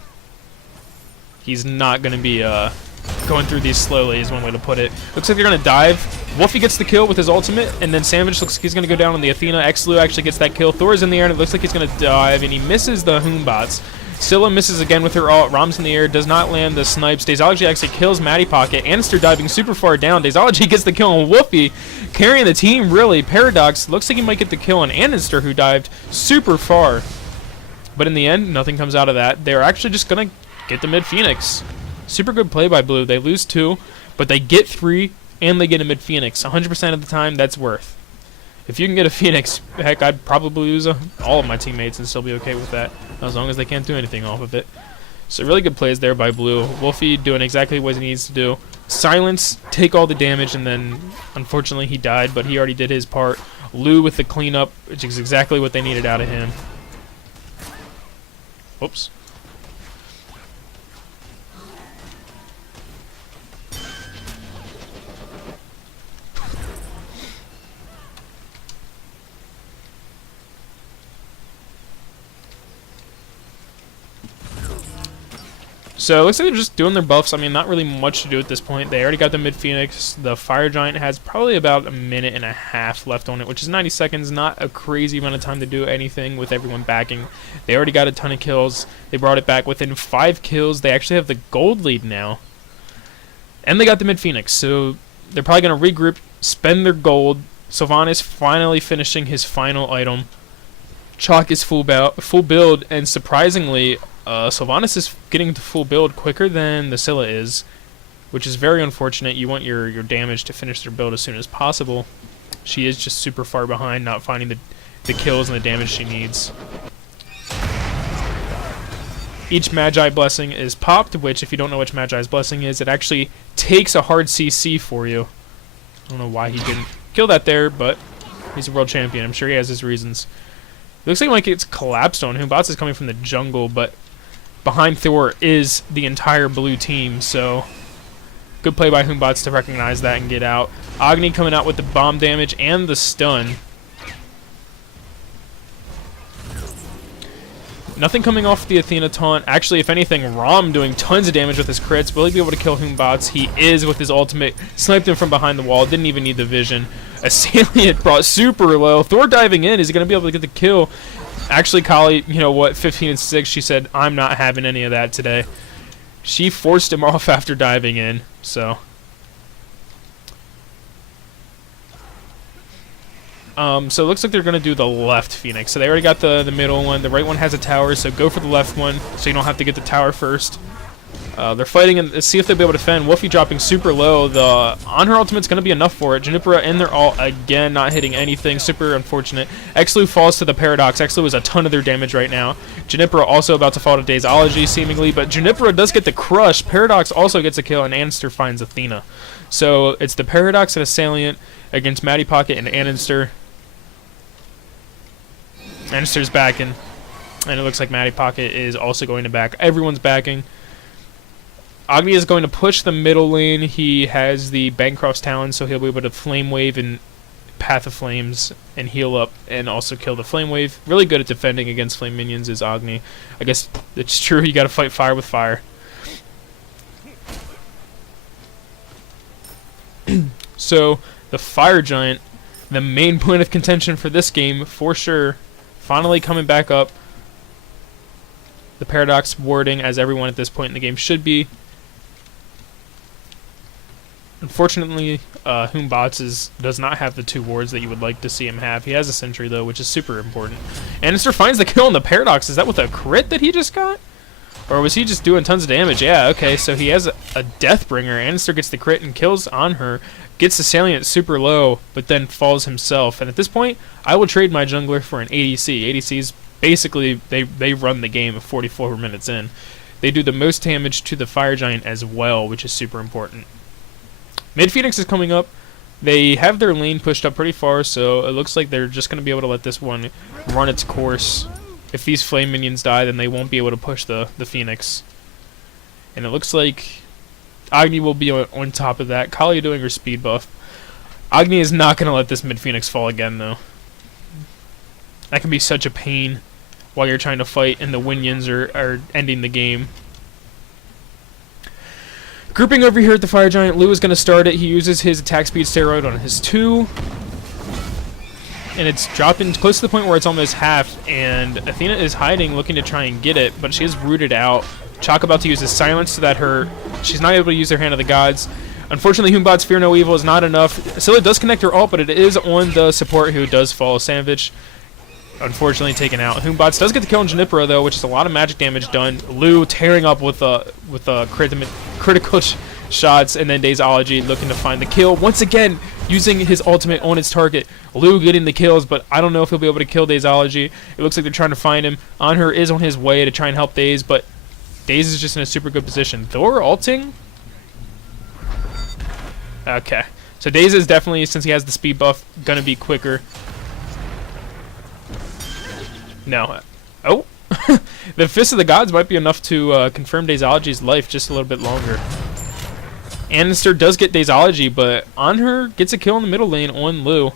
He's not going to be going through these slowly is one way to put it. Looks like they're going to dive. Wolfie gets the kill with his ultimate, and then Savage looks like he's going to go down on the Athena. Exlu actually gets that kill. Thor's in the air, and it looks like he's going to dive, and he misses the Hoombots. Scylla misses again with her ult. Rom's in the air, does not land the snipes. Daysology actually kills Matty Pocket. Anister diving super far down. Daysology gets the kill on Wolfie, carrying the team, really. Paradox looks like he might get the kill on Anister, who dived super far. But in the end, nothing comes out of that. They're actually just going to get the mid-Phoenix. Super good play by Blue. They lose 2, but they get 3, and they get a mid-Phoenix. 100% of the time, that's worth. If you can get a Phoenix, heck, I'd probably lose all of my teammates and still be okay with that, as long as they can't do anything off of it. So really good plays there by Blue. Wolfie doing exactly what he needs to do. Silence, take all the damage, and then, unfortunately, he died, but he already did his part. Lou with the cleanup, which is exactly what they needed out of him. Oops. So it looks like they're just doing their buffs. I mean, not really much to do at this point. They already got the mid-Phoenix. The Fire Giant has probably about a minute and a half left on it, which is 90 seconds. Not a crazy amount of time to do anything with everyone backing. They already got a ton of kills. They brought it back within 5 kills. They actually have the gold lead now. And they got the mid-Phoenix, so they're probably going to regroup, spend their gold. Sylvanas finally finishing his final item. Chalk is full build, and surprisingly, Sylvanas is getting to full build quicker than the Scylla is, which is very unfortunate. You want your damage to finish their build as soon as possible. She is just super far behind, not finding the kills and the damage she needs. Each Magi Blessing is popped, which, if you don't know which Magi's Blessing is, it actually takes a hard CC for you. I don't know why he didn't kill that there, but he's a world champion. I'm sure he has his reasons. It looks like it's collapsed on him. Bots is coming from the jungle, but behind Thor is the entire blue team, so good play by Humbats to recognize that and get out. Agni coming out with the bomb damage and the stun. Nothing coming off the Athena taunt. Actually, if anything, Rom doing tons of damage with his crits. Will he be able to kill Humbats? He is with his ultimate. Sniped him from behind the wall. Didn't even need the vision. Assailant brought super low. Thor diving in. Is he going to be able to get the kill? Actually, Kali, you know what, 15 and 6, she said, I'm not having any of that today. She forced him off after diving in, so. So it looks like they're going to do the left Phoenix. So they already got the middle one. The right one has a tower, so go for the left one so you don't have to get the tower first. They're fighting and see if they'll be able to defend. Wolfie dropping super low. The on her ultimate's going to be enough for it. Junipera in their ult again, not hitting anything. Super unfortunate. Exlu falls to the Paradox. Exlu is a ton of their damage right now. Junipera also about to fall to Daysology seemingly, but Junipera does get the crush. Paradox also gets a kill, and Anister finds Athena. So it's the Paradox and Assailant against Matty Pocket and Anister. Anister's backing, and it looks like Matty Pocket is also going to back. Everyone's backing. Agni is going to push the middle lane. He has the Bancroft's Talon, so he'll be able to Flame Wave and Path of Flames and heal up and also kill the Flame Wave. Really good at defending against flame minions is Agni. I guess it's true, you gotta fight fire with fire. So, the Fire Giant, the main point of contention for this game, for sure, finally coming back up. The Paradox warding, as everyone at this point in the game should be. Unfortunately, Humbats does not have the 2 wards that you would like to see him have. He has a sentry, though, which is super important. Anister finds the kill on the Paradox. Is that with a crit that he just got? Or was he just doing tons of damage? Yeah, okay, so he has a Deathbringer. Anister gets the crit and kills on her. Gets the Salient super low, but then falls himself. And at this point, I will trade my jungler for an ADC. ADCs, basically, they run the game 44 minutes in. They do the most damage to the Fire Giant as well, which is super important. Mid Phoenix is coming up. They have their lane pushed up pretty far, so it looks like they're just going to be able to let this one run its course. If these flame minions die, then they won't be able to push the Phoenix. And it looks like Agni will be on top of that. Kali doing her speed buff. Agni is not going to let this mid Phoenix fall again, though. That can be such a pain while you're trying to fight and the Winions are ending the game. Grouping over here at the Fire Giant, Lou is going to start it. He uses his attack speed steroid on his 2. And it's dropping close to the point where it's almost half. And Athena is hiding, looking to try and get it, but she is rooted out. Chalk about to use his silence so that she's not able to use her Hand of the Gods. Unfortunately, Humbat's Fear No Evil is not enough. Scylla does connect her ult, but it is on the support who does fall. Sandwich, unfortunately, taken out. Humbats does get the kill on Junipero, though, which is a lot of magic damage done. Lou tearing up with critical shots, and then Daysology looking to find the kill. Once again, using his ultimate on its target. Lou getting the kills, but I don't know if he'll be able to kill Daysology. It looks like they're trying to find him. Anhur is on his way to try and help Days, but Days is just in a super good position. Thor ulting? Okay. So Days is definitely, since he has the speed buff, gonna be quicker. No. Oh! The Fist of the Gods might be enough to confirm Daysology's life just a little bit longer. Anister does get Daysology, but Anhur gets a kill in the middle lane on Lou.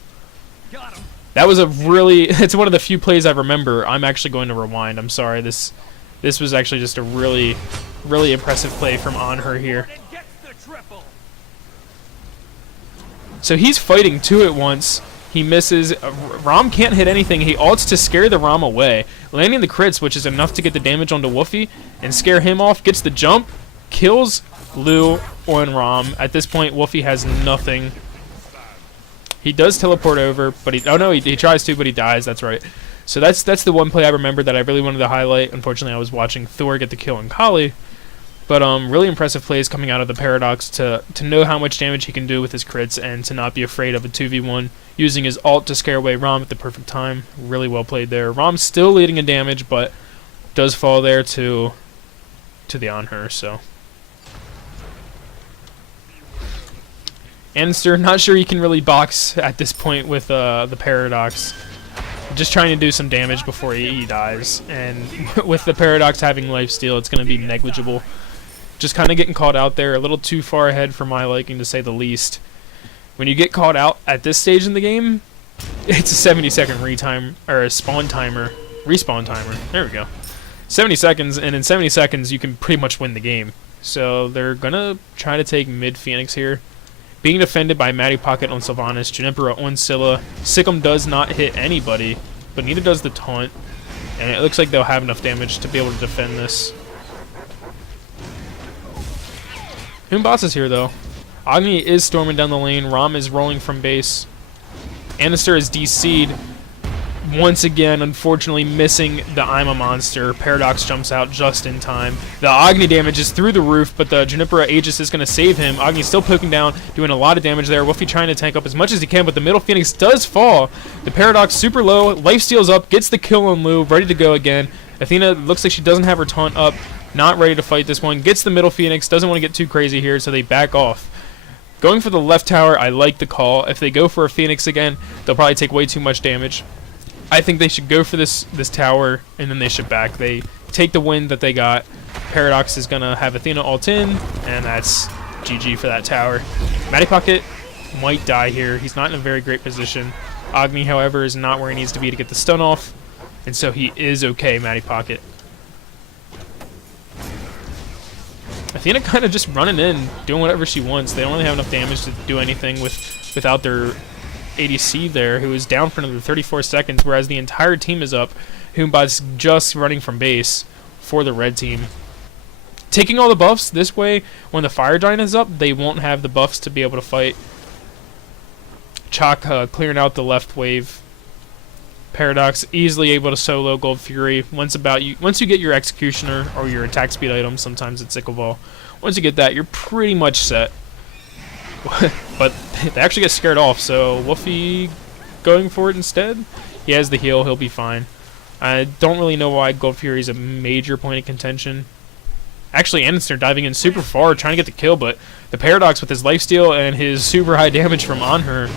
That was a really... It's one of the few plays I remember. I'm actually going to rewind. I'm sorry. This This was actually just a really, really impressive play from On Her here. So he's fighting two at once. He misses. Rom can't hit anything. He ults to scare the Rom away, landing the crits, which is enough to get the damage onto Woofy and scare him off. Gets the jump, kills Lu on Rom. At this point, Woofy has nothing. He does teleport over, but he tries to, but he dies. That's right. So that's the one play I remember that I really wanted to highlight. Unfortunately, I was watching Thor get the kill on Kali. But really impressive plays coming out of the Paradox to know how much damage he can do with his crits and to not be afraid of a 2v1, using his ult to scare away Rom at the perfect time. Really well played there. Rom's still leading in damage, but does fall there to the On Her. So Anster, not sure he can really box at this point with the Paradox. Just trying to do some damage before he dies, and with the Paradox having lifesteal, it's going to be negligible. Just kind of getting caught out there, a little too far ahead for my liking, to say the least. When you get caught out at this stage in the game, it's a 70-second respawn timer. There we go. 70 seconds, and in 70 seconds you can pretty much win the game. So they're gonna try to take mid Phoenix here. Being defended by Matty Pocket on Sylvanas, Junipero on Scylla. Sikkim does not hit anybody, but neither does the taunt. And it looks like they'll have enough damage to be able to defend this. Humbats is here though. Agni is storming down the lane. Rom is rolling from base. Anister is DC'd. Once again, unfortunately missing the I'm a Monster. Paradox jumps out just in time. The Agni damage is through the roof, but the Junipero Aegis is going to save him. Agni's still poking down, doing a lot of damage there. Woofy trying to tank up as much as he can, but the middle Phoenix does fall. The Paradox super low, lifesteal's up, gets the kill on Lu, ready to go again. Athena looks like she doesn't have her taunt up, not ready to fight this one. Gets the middle Phoenix, doesn't want to get too crazy here, so they back off. Going for the left tower, I like the call. If they go for a Phoenix again, they'll probably take way too much damage. I think they should go for this tower, and then they should back. They take the win that they got. Paradox is going to have Athena ult in, and that's GG for that tower. Matty Pocket might die here. He's not in a very great position. Agni, however, is not where he needs to be to get the stun off, and so he is okay, Matty Pocket. Athena kind of just running in, doing whatever she wants. They don't really have enough damage to do anything without their ADC there, who is down for another 34 seconds, whereas the entire team is up. Humbats just running from base for the red team. Taking all the buffs this way, when the Fire Giant is up, they won't have the buffs to be able to fight. Chalk clearing out the left wave. Paradox easily able to solo Gold Fury. Once you get your Executioner or your attack speed item, sometimes it's Sickle Ball. Once you get that, you're pretty much set. But they actually get scared off, so Woofy going for it instead. He has the heal, he'll be fine. I don't really know why Gold Fury is a major point of contention. Actually, Anister diving in super far, trying to get the kill, but the Paradox with his lifesteal and his super high damage from On Her,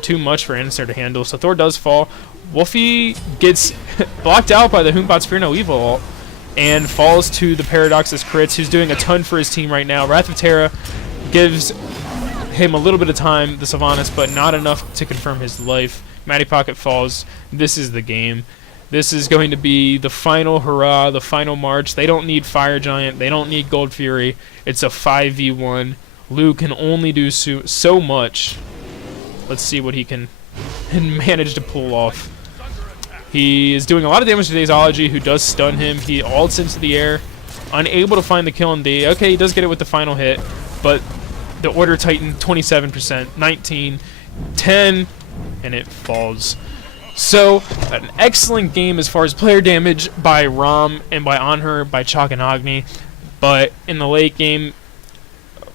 too much for Anister to handle, so Thor does fall. Woofy gets blocked out by the Humbats Fear No Evil ult and falls to the Paradox's crits, who's doing a ton for his team right now. Wrath of Terra gives him a little bit of time, the Sylvanas, but not enough to confirm his life. Matty Pocket falls. This is the game. This is going to be the final hurrah, the final march. They don't need Fire Giant. They don't need Gold Fury. It's a 5v1. Lu can only do so much. Let's see what he can manage to pull off. He is doing a lot of damage to Dazeology, who does stun him. He ults into the air, unable to find the kill on D. Okay, he does get it with the final hit, but the Order Titan, 27%, 19, 10, and it falls. So, an excellent game as far as player damage by Rom and by On Her, by Chalk and Agni. But in the late game,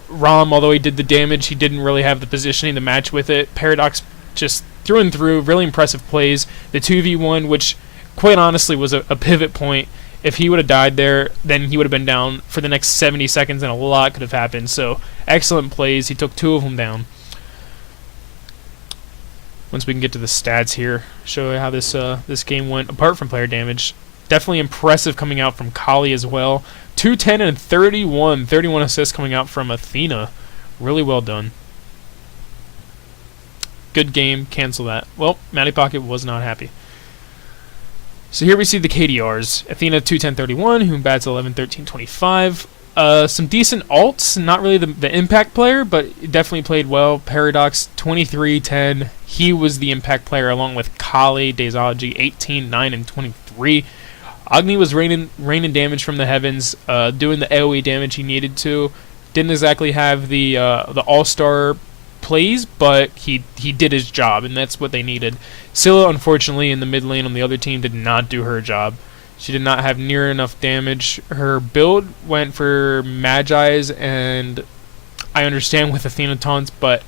Rom, although he did the damage, he didn't really have the positioning to match with it. Paradox just through and through, really impressive plays. The 2v1, which quite honestly was a pivot point. If he would have died there, then he would have been down for the next 70 seconds, and a lot could have happened. So, excellent plays. He took 2 of them down. Once we can get to the stats here, show you how this game went. Apart from player damage, definitely impressive coming out from Kali as well. 210 and 31 assists coming out from Athena. Really well done. Good game. Cancel that. Well, Matty Pocket was not happy. So here we see the KDRs. Athena 21031, who bats 111325. Some decent alts, not really the impact player, but definitely played well. Paradox 2310. He was the impact player along with Kali, Daisology 18, 9, and 23. Agni was raining damage from the heavens, doing the AoE damage he needed to. Didn't exactly have the all-star plays, but he did his job, and that's what they needed. Scylla, unfortunately, in the mid lane on the other team, did not do her job. She did not have near enough damage. Her build went for Magi's, and I understand with Athena taunts, but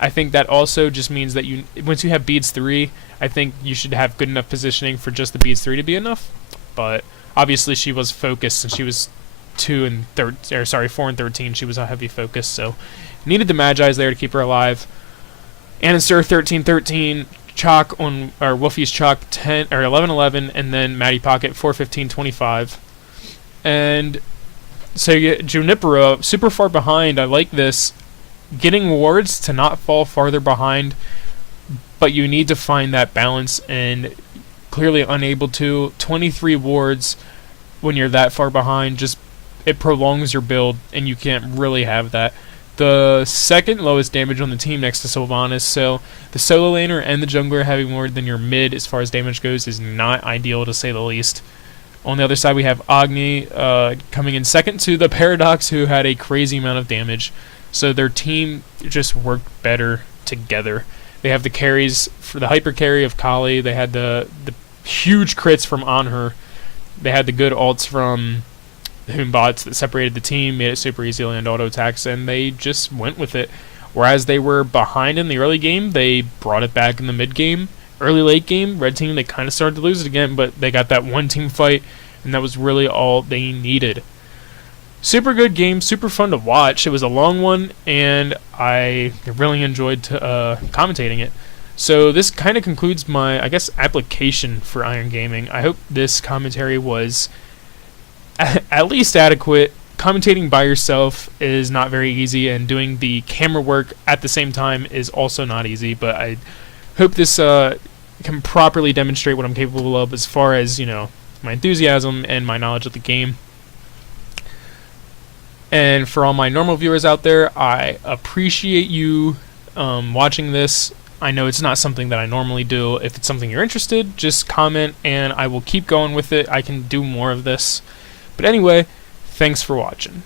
I think that also just means that once you have Beads 3, I think you should have good enough positioning for just the Beads 3 to be enough. But obviously she was focused, since she was 4 and 13. She was a heavy focus, so needed the Magi's there to keep her alive. Anister 1313, Chalk on Wolfie's Chalk 1111, and then Matty Pocket 41525. And so you get Junipero super far behind. I like this, getting wards to not fall farther behind, but you need to find that balance, and clearly unable to. 23 wards when you're that far behind, just it prolongs your build, and you can't really have that. The second lowest damage on the team next to Sylvanas, so the solo laner and the jungler having more than your mid as far as damage goes is not ideal, to say the least. On the other side, we have Agni coming in second to the Paradox, who had a crazy amount of damage. So their team just worked better together. They have the carries for the hyper carry of Kali. They had the huge crits from Anhur. They had the good ults from Bots that separated the team, made it super easy to land auto attacks, and they just went with it. Whereas they were behind in the early game, they brought it back in the mid game. Early late game, red team, they kind of started to lose it again, but they got that one team fight, and that was really all they needed. Super good game, super fun to watch. It was a long one, and I really enjoyed commentating it. So this kind of concludes my, I guess, application for Iron Gaming. I hope this commentary was at least adequate. Commentating by yourself is not very easy, and doing the camera work at the same time is also not easy, but I hope this can properly demonstrate what I'm capable of as far as, my enthusiasm and my knowledge of the game. And for all my normal viewers out there, I appreciate you watching this. I know it's not something that I normally do. If it's something you're interested, just comment and I will keep going with it. I can do more of this. But anyway, thanks for watching.